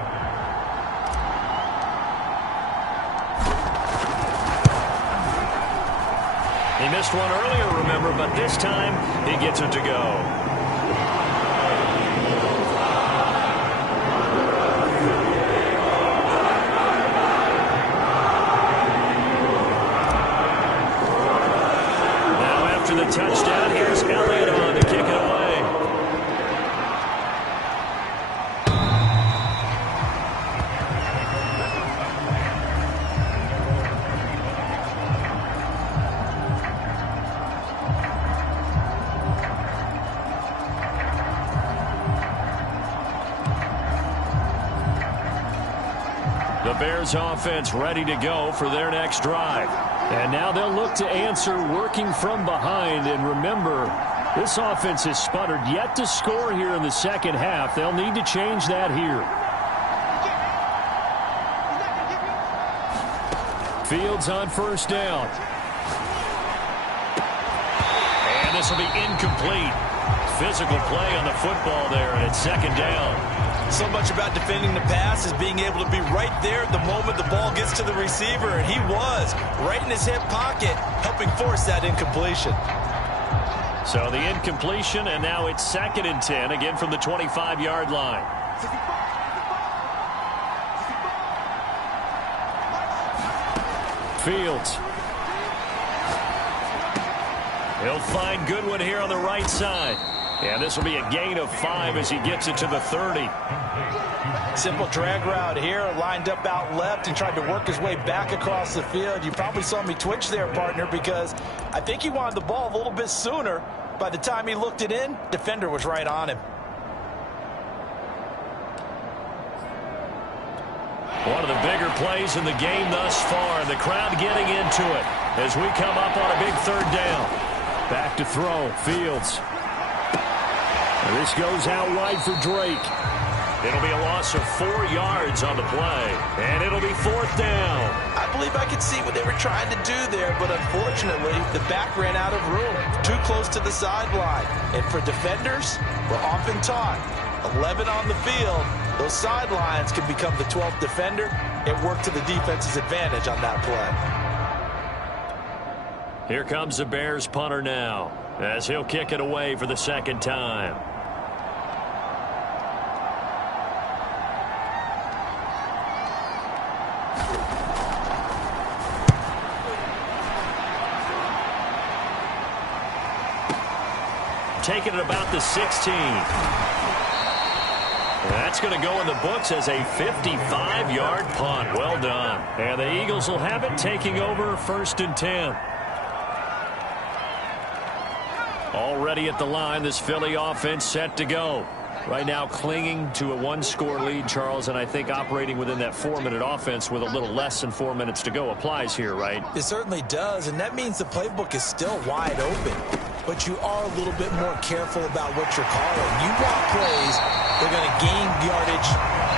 He missed one earlier, remember, but this time he gets it to go. To the touchdown. Here's Elliott on to kick it away. The Bears offense ready to go for their next drive. And now they'll look to answer working from behind. And remember, this offense has sputtered yet to score here in the 2nd half. They'll need to change that here. Fields on 1st down. And this will be incomplete. Physical play on the football there, and it's 2nd down. So much about defending the pass is being able to be right there at the moment the ball gets to the receiver, and he was right in his hip pocket, helping force that incompletion. So the incompletion, and now it's 2nd and 10, again from the 25-yard line. Fields. He'll find Goodwin here on the right side. And this will be a gain of 5 as he gets it to the 30. Simple drag route here, lined up out left and tried to work his way back across the field. You probably saw me twitch there, partner, because I think he wanted the ball a little bit sooner. By the time he looked it in, defender was right on him. One of the bigger plays in the game thus far. The crowd getting into it as we come up on a big 3rd down. Back to throw, Fields. And this goes out wide for Drake. It'll be a loss of 4 yards on the play, and it'll be 4th down. I believe I could see what they were trying to do there, but unfortunately, the back ran out of room, too close to the sideline. And for defenders, we're often taught, 11 on the field, those sidelines can become the 12th defender. It worked to the defense's advantage on that play. Here comes the Bears punter now, as he'll kick it away for the 2nd time. Taking it about the 16. That's going to go in the books as a 55-yard punt. Well done. And the Eagles will have it, taking over 1st and 10. Already at the line, this Philly offense set to go. Right now clinging to a one-score lead, Charles, and I think operating within that 4-minute offense with a little less than 4 minutes to go applies here, right? It certainly does, and that means the playbook is still wide open. But you are a little bit more careful about what you're calling. You want plays that are going to gain yardage,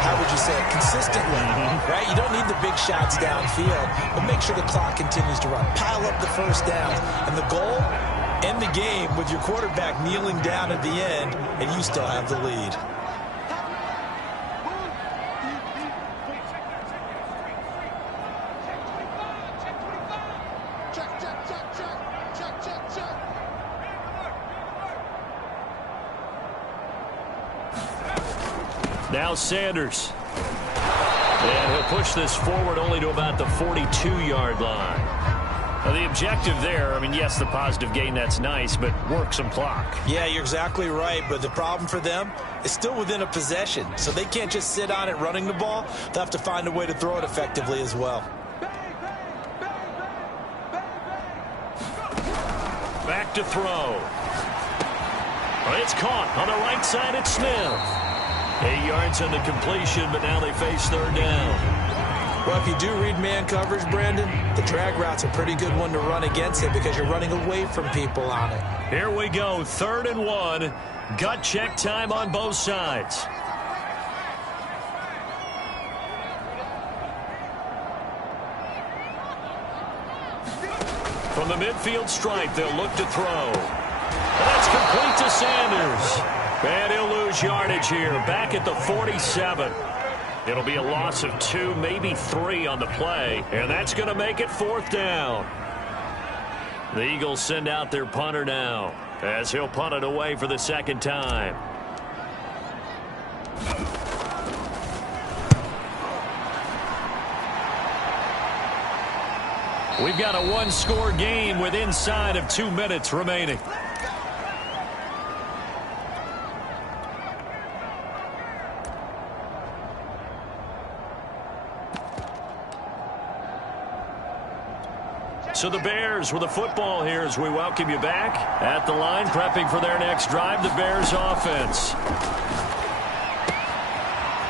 how would you say it, consistently, right? You don't need the big shots downfield, but make sure the clock continues to run. Pile up the first downs. And the goal, end the game with your quarterback kneeling down at the end, and you still have the lead. Now Sanders. And he'll push this forward only to about the 42-yard line. Now the objective there, I mean, yes, the positive gain, that's nice, but work some clock. Yeah, you're exactly right, but the problem for them is still within a possession, so they can't just sit on it running the ball. They'll have to find a way to throw it effectively as well. Back to throw. Well, it's caught on the right side at Smith. 8 yards on the completion, but now they face third down. Well, if you do read man coverage, Brandon, the drag route's a pretty good one to run against it because you're running away from people on it. Here we go, 3rd and 1. Gut check time on both sides. From the midfield stripe, they'll look to throw. That's complete to Sanders. And he'll lose yardage here, back at the 47. It'll be a loss of 2, maybe 3 on the play, and that's going to make it 4th down. The Eagles send out their punter now, as he'll punt it away for the 2nd time. We've got a one-score game with inside of 2 minutes remaining. So the Bears with the football here as we welcome you back. At the line, prepping for their next drive, the Bears offense.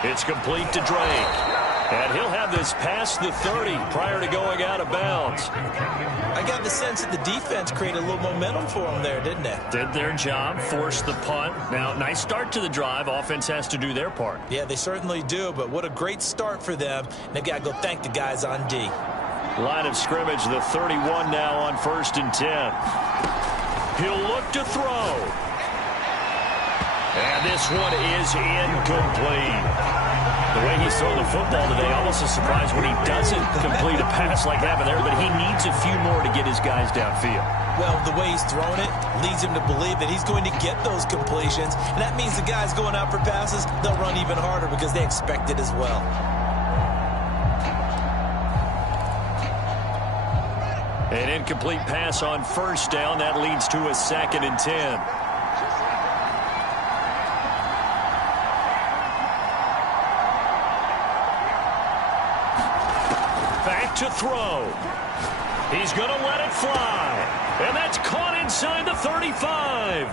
It's complete to Drake. And he'll have this past the 30 prior to going out of bounds. I got the sense that the defense created a little momentum for them there, didn't it? Did their job, forced the punt. Now, nice start to the drive. Offense has to do their part. Yeah, they certainly do, but what a great start for them. And they've got to go thank the guys on D. Line of scrimmage, the 31 now on 1st and 10. He'll look to throw. And this one is incomplete. The way he's throwing the football today, almost a surprise when he doesn't complete a pass like that there, but he needs a few more to get his guys downfield. Well, the way he's thrown it leads him to believe that he's going to get those completions, and that means the guys going out for passes, they'll run even harder because they expect it as well. An incomplete pass on 1st down. That leads to a 2nd and 10. Back to throw. He's going to let it fly. And that's caught inside the 35.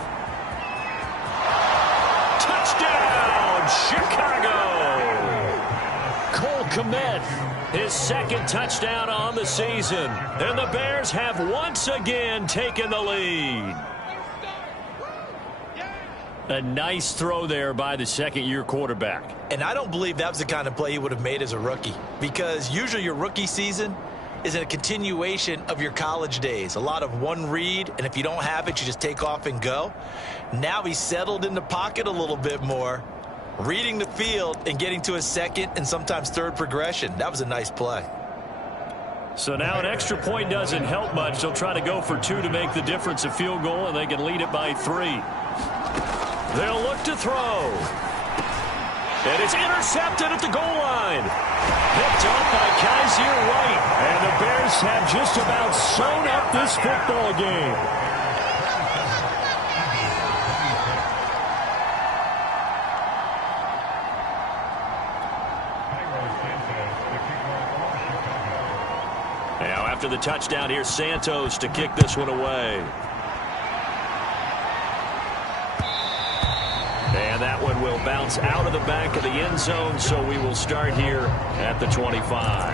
Touchdown, Chicago. Cole Kmet. His 2nd touchdown on the season. And the Bears have once again taken the lead. A nice throw there by the 2nd-year quarterback. And I don't believe that was the kind of play he would have made as a rookie. Because usually your rookie season is a continuation of your college days. A lot of one read, and if you don't have it, you just take off and go. Now he's settled in the pocket a little bit more, reading the field and getting to a 2nd and sometimes 3rd progression. That was a nice play. So now an extra point doesn't help much. They'll try to go for 2 to make the difference a field goal, and they can lead it by 3. They'll look to throw. And it's intercepted at the goal line. Picked up by Kaiser White. And the Bears have just about sewn up this football game. Now after the touchdown, here's Santos to kick this one away. It'll bounce out of the back of the end zone, so we will start here at the 25.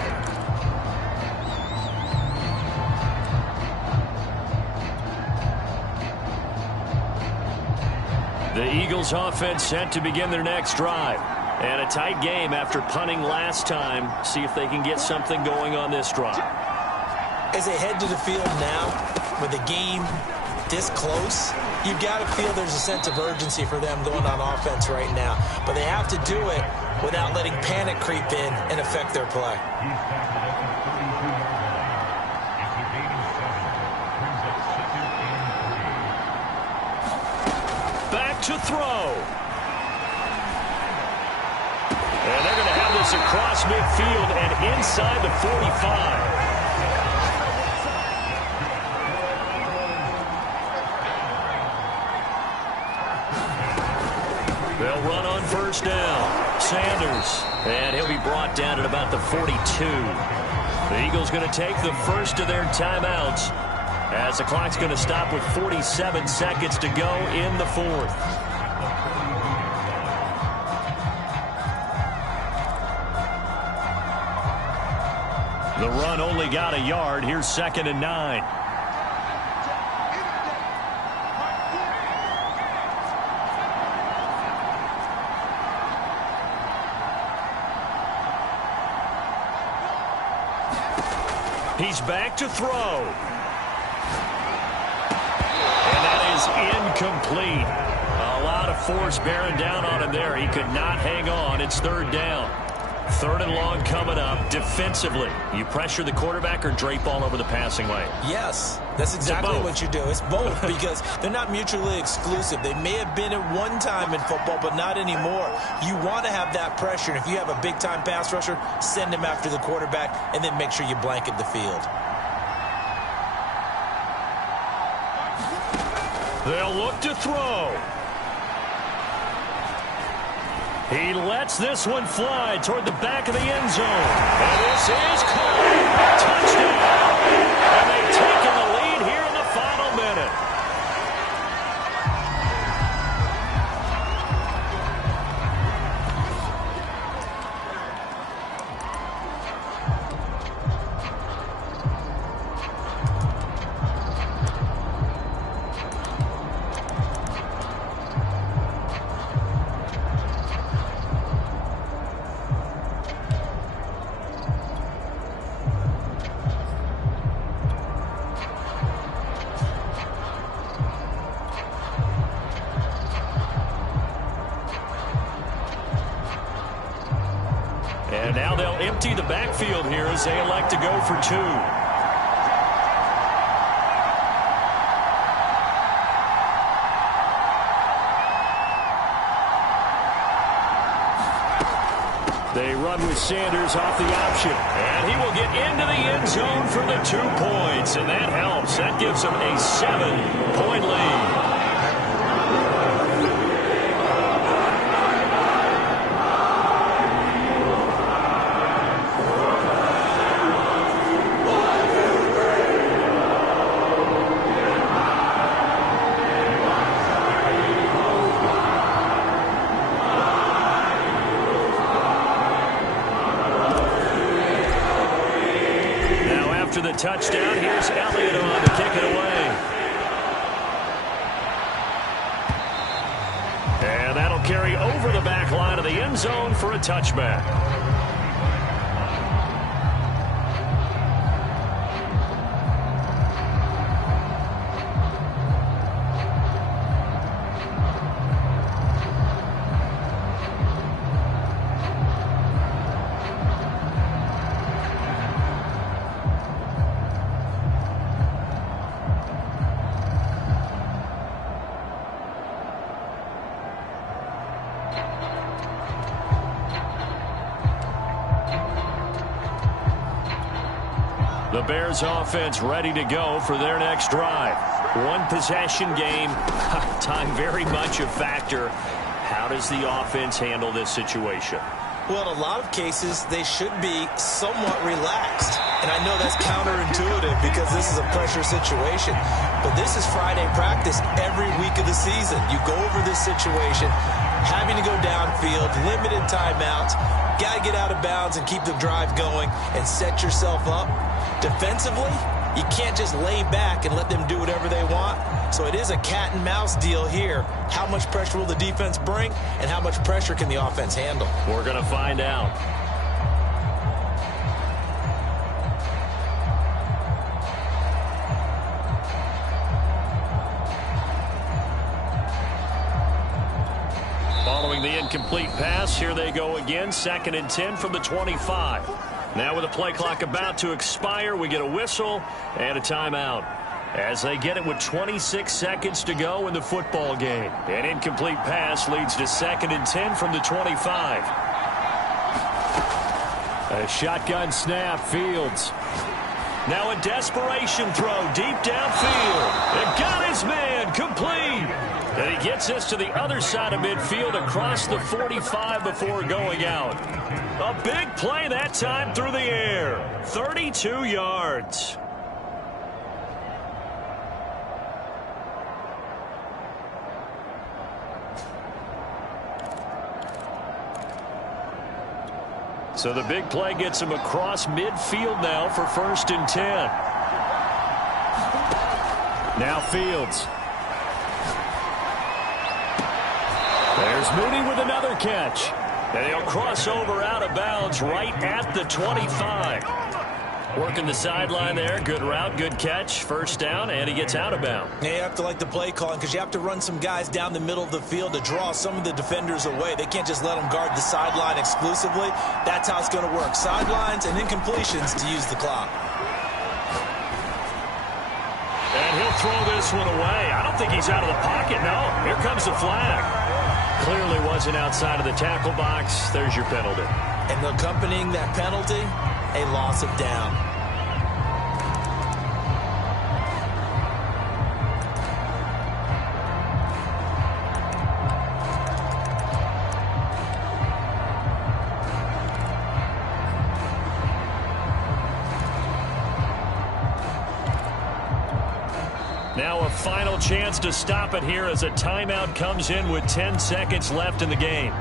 The Eagles offense set to begin their next drive. And a tight game after punting last time. See if they can get something going on this drive. As they head to the field now, with the game this close, you've got to feel there's a sense of urgency for them going on offense right now. But they have to do it without letting panic creep in and affect their play. Back to throw. And they're going to have this across midfield and inside the 45. They'll run on first down. Sanders. And he'll be brought down at about the 42. The Eagles going to take the first of their timeouts as the clock's going to stop with 47 seconds to go in the fourth. The run only got a yard. Here's 2nd and 9. He's back to throw. And that is incomplete. A lot of force bearing down on him there. He could not hang on. It's 3rd down. 3rd and long coming up. Defensively, you pressure the quarterback or drape all over the passing lane? Yes, that's exactly what you do. It's both because they're not mutually exclusive. They may have been at one time in football, but not anymore. You want to have that pressure. And if you have a big-time pass rusher, send him after the quarterback and then make sure you blanket the field. They'll look to throw. He lets this one fly toward the back of the end zone. And this is caught. Touchdown. And they've taken the lead here in the final minute. And now they'll empty the backfield here as they elect to go for 2. They run with Sanders off the option. And he will get into the end zone for the 2 points. And that helps. That gives them a 7-point lead. The touchdown. Here's Elliott on to kick it away. And that'll carry over the back line of the end zone for a touchback. The Bears offense ready to go for their next drive. 1 possession game. Time very much a factor. How does the offense handle this situation? Well, in a lot of cases, they should be somewhat relaxed. And I know that's counterintuitive because this is a pressure situation. But this is Friday practice every week of the season. You go over this situation, having to go downfield, limited timeouts, got to get out of bounds and keep the drive going and set yourself up. Defensively, you can't just lay back and let them do whatever they want. So it is a cat and mouse deal here. How much pressure will the defense bring, and how much pressure can the offense handle? We're going to find out. Following the incomplete pass, here they go again. 2nd and 10 from the 25. Now with the play clock about to expire, we get a whistle and a timeout. As they get it with 26 seconds to go in the football game. An incomplete pass leads to 2nd and 10 from the 25. A shotgun snap, Fields. Now a desperation throw deep downfield. And got his man, complete. And he gets us to the other side of midfield across the 45 before going out. A big play that time through the air. 32 yards. So the big play gets him across midfield now for 1st and 10. Now Fields. There's Mooney with another catch. And he'll cross over out of bounds right at the 25. Working the sideline there. Good route, good catch. 1st down, and he gets out of bounds. Yeah, you have to like the play calling because you have to run some guys down the middle of the field to draw some of the defenders away. They can't just let them guard the sideline exclusively. That's how it's going to work. Sidelines and incompletions to use the clock. And he'll throw this one away. I don't think he's out of the pocket, no. Here comes the flag. Clearly wasn't outside of the tackle box. There's your penalty. And accompanying that penalty, a loss of down. Now a final chance to stop it here as a timeout comes in with 10 seconds left in the game.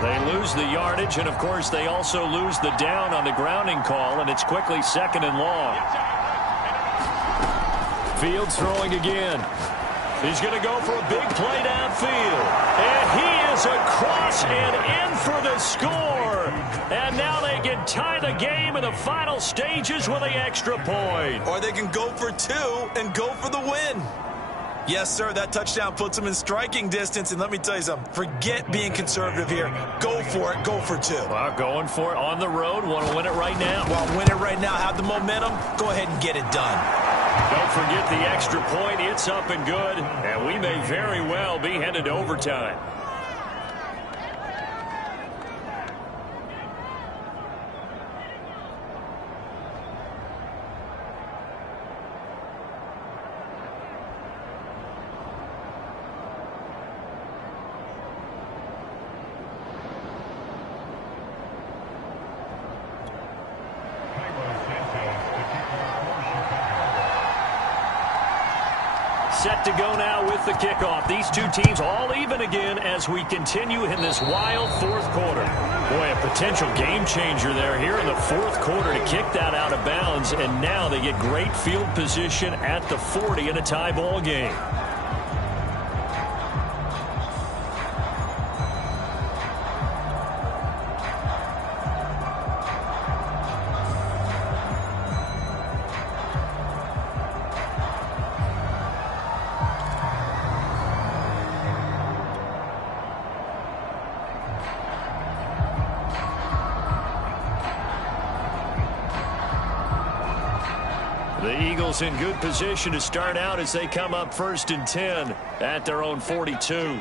They lose the yardage, and of course they also lose the down on the grounding call, and it's quickly 2nd and long. Fields throwing again. He's going to go for a big play downfield. And he is across and in for the score. And now they can tie the game in the final stages with the extra point. Or they can go for 2 and go for the win. Yes, sir, that touchdown puts them in striking distance. And let me tell you something. Forget being conservative here. Go for it. Go for 2. Well, going for it on the road. Want to win it right now. Well, win it right now. Have the momentum. Go ahead and get it done. Don't forget the extra point. It's up and good. And we may very well be headed to overtime. Set to go now with the kickoff. These two teams all even again as we continue in this wild 4th quarter. Boy, a potential game changer there here in the 4th quarter to kick that out of bounds. And now they get great field position at the 40 in a tie ball game. The Eagles in good position to start out as they come up 1st and 10 at their own 42.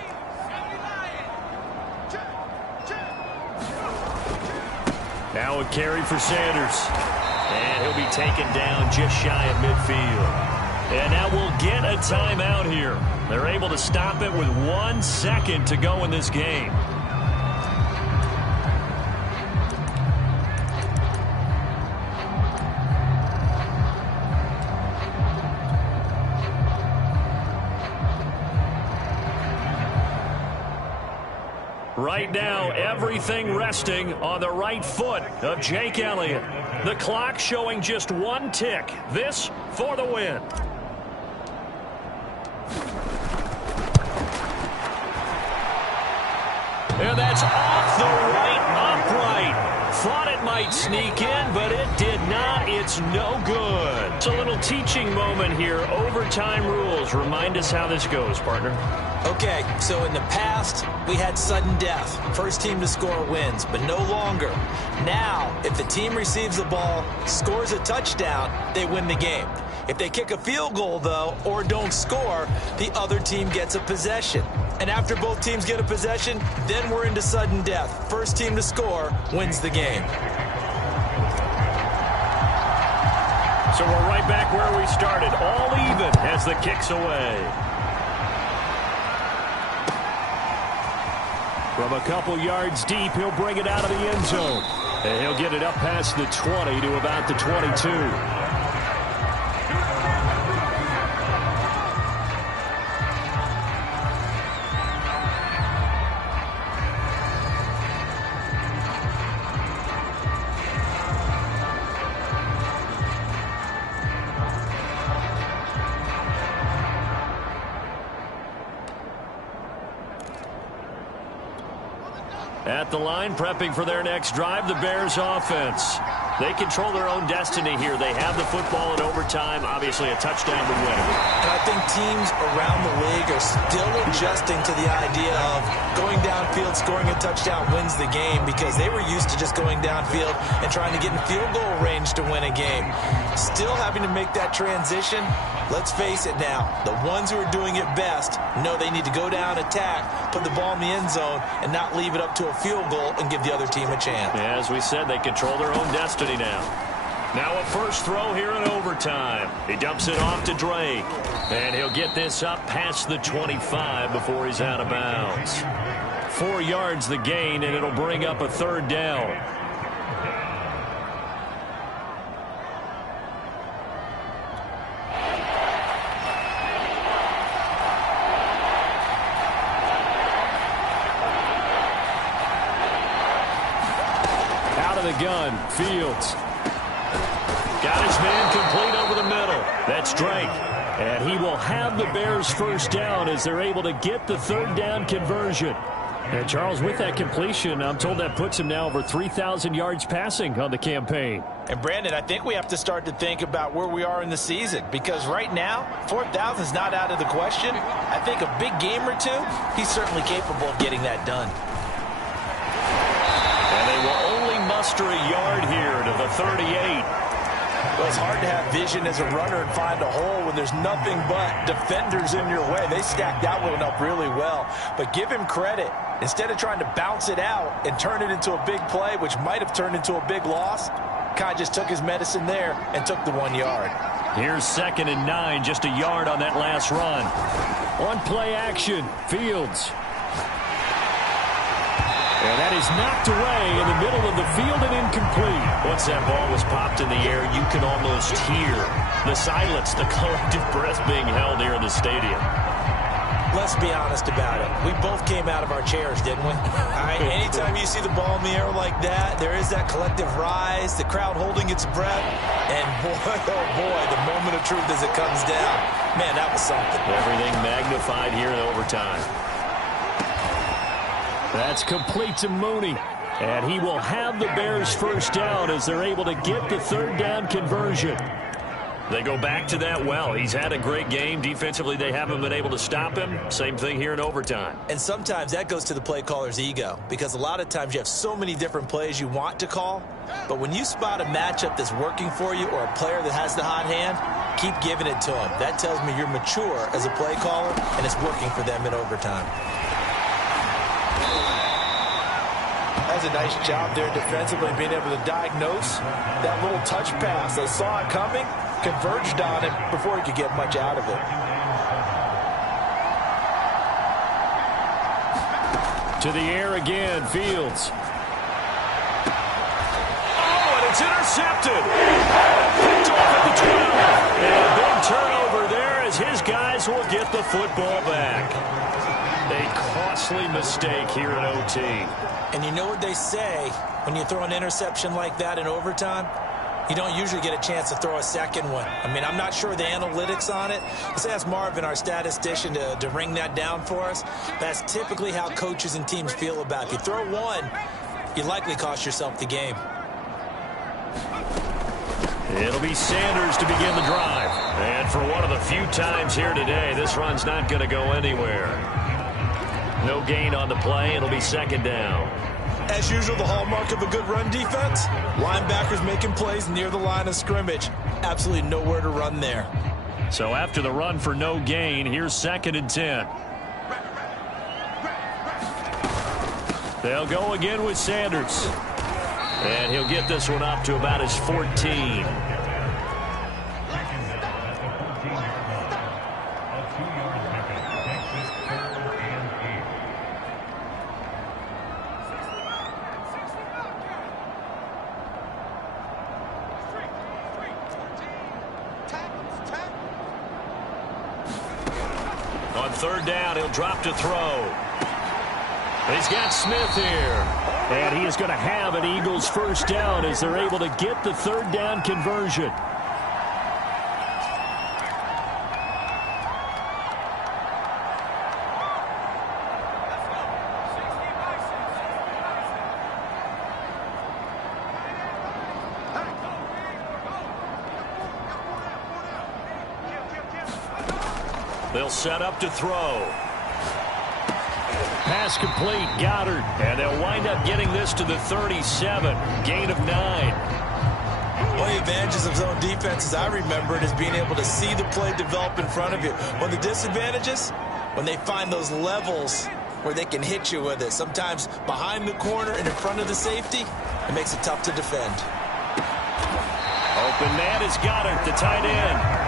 Now a carry for Sanders. And he'll be taken down just shy of midfield. And now we'll get a timeout here. They're able to stop it with 1 second to go in this game. Right now, everything resting on the right foot of Jake Elliott. The clock showing just 1 tick. This for the win. And that's off the right upright. Thought it might sneak in, but it did not. It's no good. It's a little teaching moment here. Overtime rules. Remind us how this goes, partner. Okay, so in the past, we had sudden death. First team to score wins, but no longer. Now, if the team receives the ball, scores a touchdown, they win the game. If they kick a field goal, though, or don't score, the other team gets a possession. And after both teams get a possession, then we're into sudden death. First team to score wins the game. So we're right back where we started. All even as the kick's away. From a couple yards deep, he'll bring it out of the end zone. And he'll get it up past the 20 to about the 22. At the line, prepping for their next drive, the Bears offense. They control their own destiny here. They have the football in overtime, obviously a touchdown to win it. And I think teams around the league are still adjusting to the idea of going downfield, scoring a touchdown wins the game, because they were used to just going downfield and trying to get in field goal range to win a game. Still having to make that transition. Let's face it now, the ones who are doing it best know they need to go down, attack, put the ball in the end zone, and not leave it up to a field goal and give the other team a chance. As we said, they control their own destiny now. Now a first throw here in overtime. He dumps it off to Drake. And he'll get this up past the 25 before he's out of bounds. 4 yards the gain, and it'll bring up a third down. Gun, Fields. Got his man complete over the middle. That's Drake. And he will have the Bears first down as they're able to get the third down conversion. And Charles, with that completion, I'm told that puts him now over 3,000 yards passing on the campaign. And Brandon, I think we have to start to think about where we are in the season, because right now, 4,000 is not out of the question. I think a big game or two, he's certainly capable of getting that done. And they will only muster a yard here to the 38. Well, it's hard to have vision as a runner and find a hole when there's nothing but defenders in your way. They stacked that one up really well. But give him credit. Instead of trying to bounce it out and turn it into a big play, which might have turned into a big loss, Kai just took his medicine there and took the 1 yard. Here's 2nd and 9, just a yard on that last run. On play action, Fields. And that is knocked away in the middle of the field and incomplete. Once that ball was popped in the air, you can almost hear the silence, the collective breath being held here in the stadium. Let's be honest about it. We both came out of our chairs, didn't we? All right, anytime you see the ball in the air like that, there is that collective rise, the crowd holding its breath, and boy, oh boy, the moment of truth as it comes down. Man, that was something. Everything magnified here in overtime. That's complete to Mooney. And he will have the Bears first down as they're able to get the third down conversion. They go back to that well. He's had a great game. Defensively, they haven't been able to stop him. Same thing here in overtime. And sometimes that goes to the play caller's ego, because a lot of times you have so many different plays you want to call. But when you spot a matchup that's working for you or a player that has the hot hand, keep giving it to him. That tells me you're mature as a play caller, and it's working for them in overtime. does a nice job there defensively, being able to diagnose that little touch pass. They saw it coming, converged on it before he could get much out of it. To the air again, Fields. Oh, and it's intercepted. Picked off at the 12. And a big turnover there as his guys will get the football back. A costly mistake here in OT. And you know what they say, when you throw an interception like that in overtime, you don't usually get a chance to throw a second one. I mean, I'm not sure the analytics on it. Let's ask Marvin, our statistician, to ring that down for us. That's typically how coaches and teams feel about it. If you throw one, you likely cost yourself the game. It'll be Sanders to begin the drive. And for one of the few times here today, this run's not going to go anywhere. No gain on the play. It'll be second down. As usual, the hallmark of a good run defense, linebackers making plays near the line of scrimmage. Absolutely nowhere to run there. So after the run for no gain, here's 2nd and 10. They'll go again with Sanders. And he'll get this one up to about his 14. On 3rd down, he'll drop to throw. He's got Smith here. And he is going to have an Eagles 1st down as they're able to get the 3rd down conversion. They'll set up to throw. Pass complete, Goddard. And they'll wind up getting this to the 37. Gain of 9. One of the advantages of zone defense, as I remember it, is being able to see the play develop in front of you. One of the disadvantages, when they find those levels where they can hit you with it. Sometimes behind the corner and in front of the safety, it makes it tough to defend. Open man is Goddard, the tight end.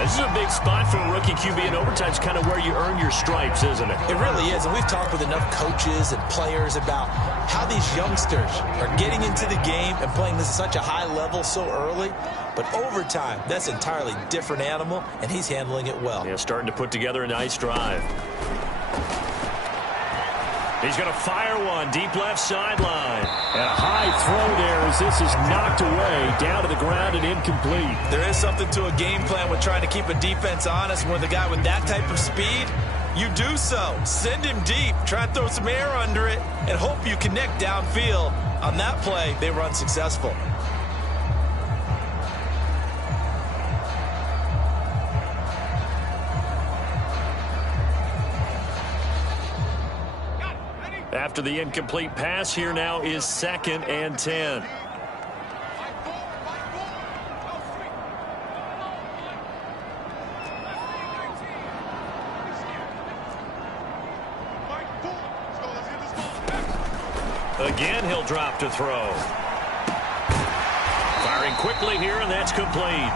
This is a big spot for a rookie QB, and overtime's kind of where you earn your stripes, isn't it? It really is, and we've talked with enough coaches and players about how these youngsters are getting into the game and playing this at such a high level so early. But overtime, that's an entirely different animal, and he's handling it well. Yeah, starting to put together a nice drive. He's going to fire one deep left sideline. And a high throw there as this is knocked away, down to the ground and incomplete. There is something to a game plan with trying to keep a defense honest. With a guy with that type of speed, you do so. Send him deep, try and throw some air under it, and hope you connect downfield. On that play, they were unsuccessful. After the incomplete pass, here now is 2nd and 10. Again, he'll drop to throw. Firing quickly here, and that's complete.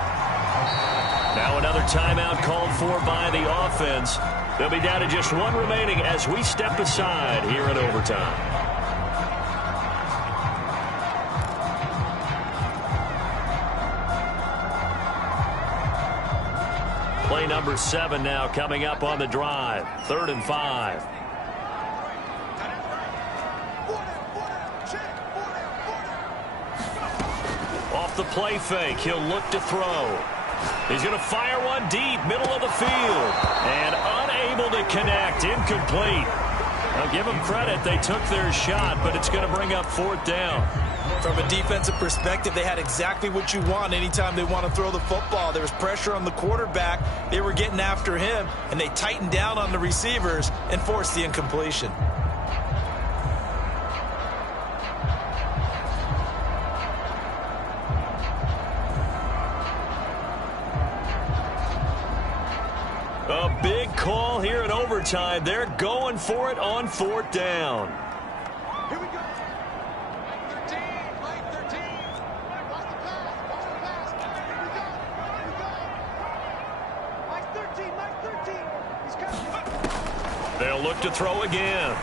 Now another timeout called for by the offense. They'll be down to just one remaining as we step aside here in overtime. Play number 7 now coming up on the drive. 3rd and 5. Off the play fake, he'll look to throw. He's going to fire one deep, middle of the field. And unable to connect, incomplete. I'll give them credit, they took their shot, but it's going to bring up 4th down. From a defensive perspective, they had exactly what you want anytime they want to throw the football. There was pressure on the quarterback. They were getting after him, and they tightened down on the receivers and forced the incompletion. A big call here in overtime. They're going for it on 4th down. Here we go. They'll look to throw again.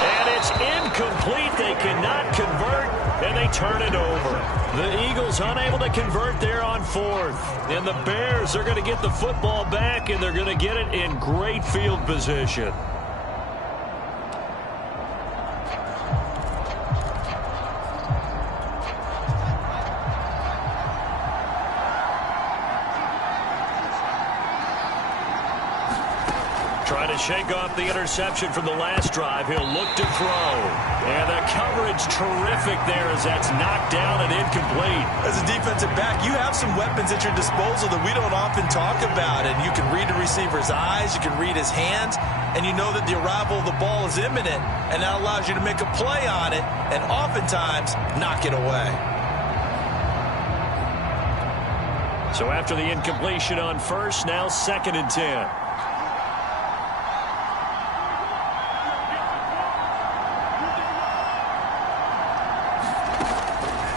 And it's incomplete. They cannot convert, and they turn it over. The Eagles unable to convert there on fourth. And the Bears are going to get the football back, and they're going to get it in great field position. Trying to shake off the interception from the last drive. He'll look to throw. And the coverage terrific there as that's knocked down and incomplete. As a defensive back, you have some weapons at your disposal that we don't often talk about. And you can read the receiver's eyes, you can read his hands, and you know that the arrival of the ball is imminent. And that allows you to make a play on it and oftentimes knock it away. So after the incompletion on first, now 2nd and 10.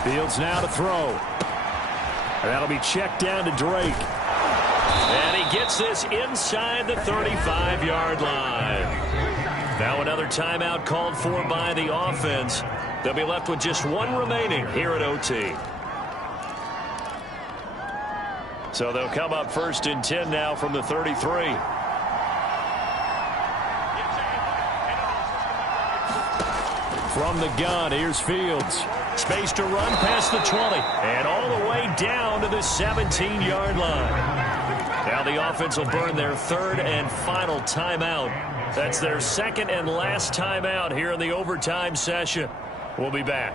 Fields now to throw. And that'll be checked down to Drake. And he gets this inside the 35-yard line. Now another timeout called for by the offense. They'll be left with just one remaining here at OT. So they'll come up 1st and 10 now from the 33. From the gun, here's Fields. Space to run past the 20 and all the way down to the 17-yard line. Now the offense will burn their 3rd and final timeout. That's their 2nd and last timeout here in the overtime session. We'll be back.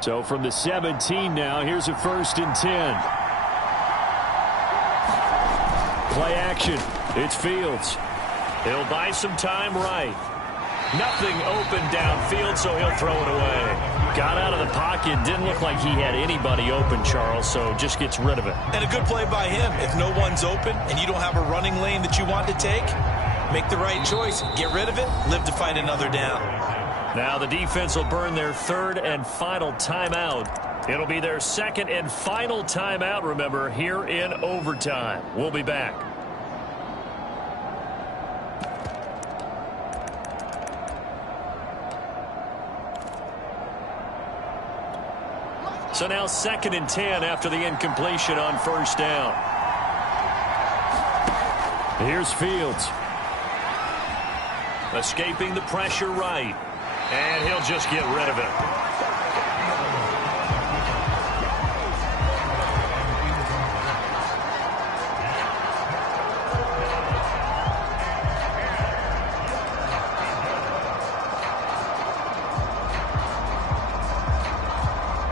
So from the 17 now, here's a 1st and 10. Play action. It's Fields. He'll buy some time right. Nothing open downfield, so he'll throw it away. Got out of the pocket. Didn't look like he had anybody open, Charles, so just gets rid of it. And a good play by him. If no one's open and you don't have a running lane that you want to take, make the right choice. Get rid of it. Live to fight another down. Now the defense will burn their 3rd and final timeout. It'll be their 2nd and final timeout, remember, here in overtime. We'll be back. So now 2nd and 10 after the incompletion on 1st down. Here's Fields. Escaping the pressure right. And he'll just get rid of it.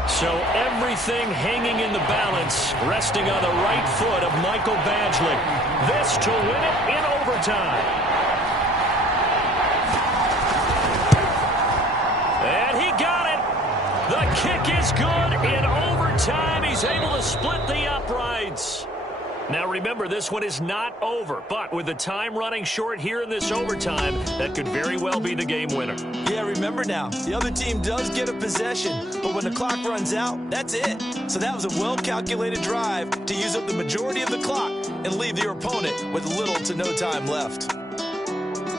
So everything hanging in the balance, resting on the right foot of Michael Badgley. This to win it in overtime. And he got it. The kick is good in overtime. He's able to split the uprights. Now remember, this one is not over, but with the time running short here in this overtime, that could very well be the game winner. Yeah, remember now, the other team does get a possession, but when the clock runs out, that's it. So that was a well-calculated drive to use up the majority of the clock and leave your opponent with little to no time left.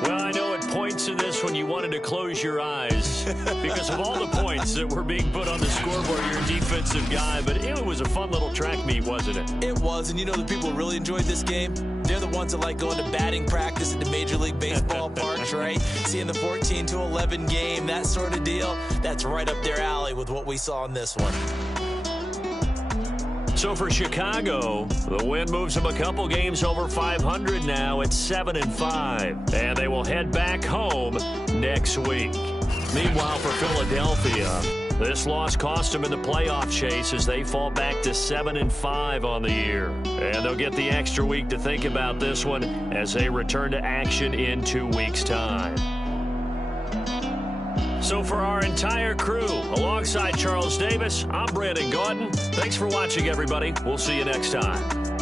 Well, I know at points in this one you wanted to close your eyes because of all the points that were being put on the scoreboard. You're a defensive guy, but it was a fun little track meet, wasn't it? It was, and you know the people who really enjoyed this game? They're the ones that like going to batting practice at the Major League Baseball parks, right? Seeing the 14-11 game, that sort of deal, that's right up their alley with what we saw in this one. So for Chicago, the win moves them a couple games over 500 now at 7-5. And they will head back home next week. Meanwhile, for Philadelphia, this loss cost them in the playoff chase as they fall back to 7-5 on the year. And they'll get the extra week to think about this one as they return to action in 2 weeks' time. So So for our entire crew, alongside Charles Davis, I'm Brandon Gaudin. Thanks for watching, everybody. We'll see you next time.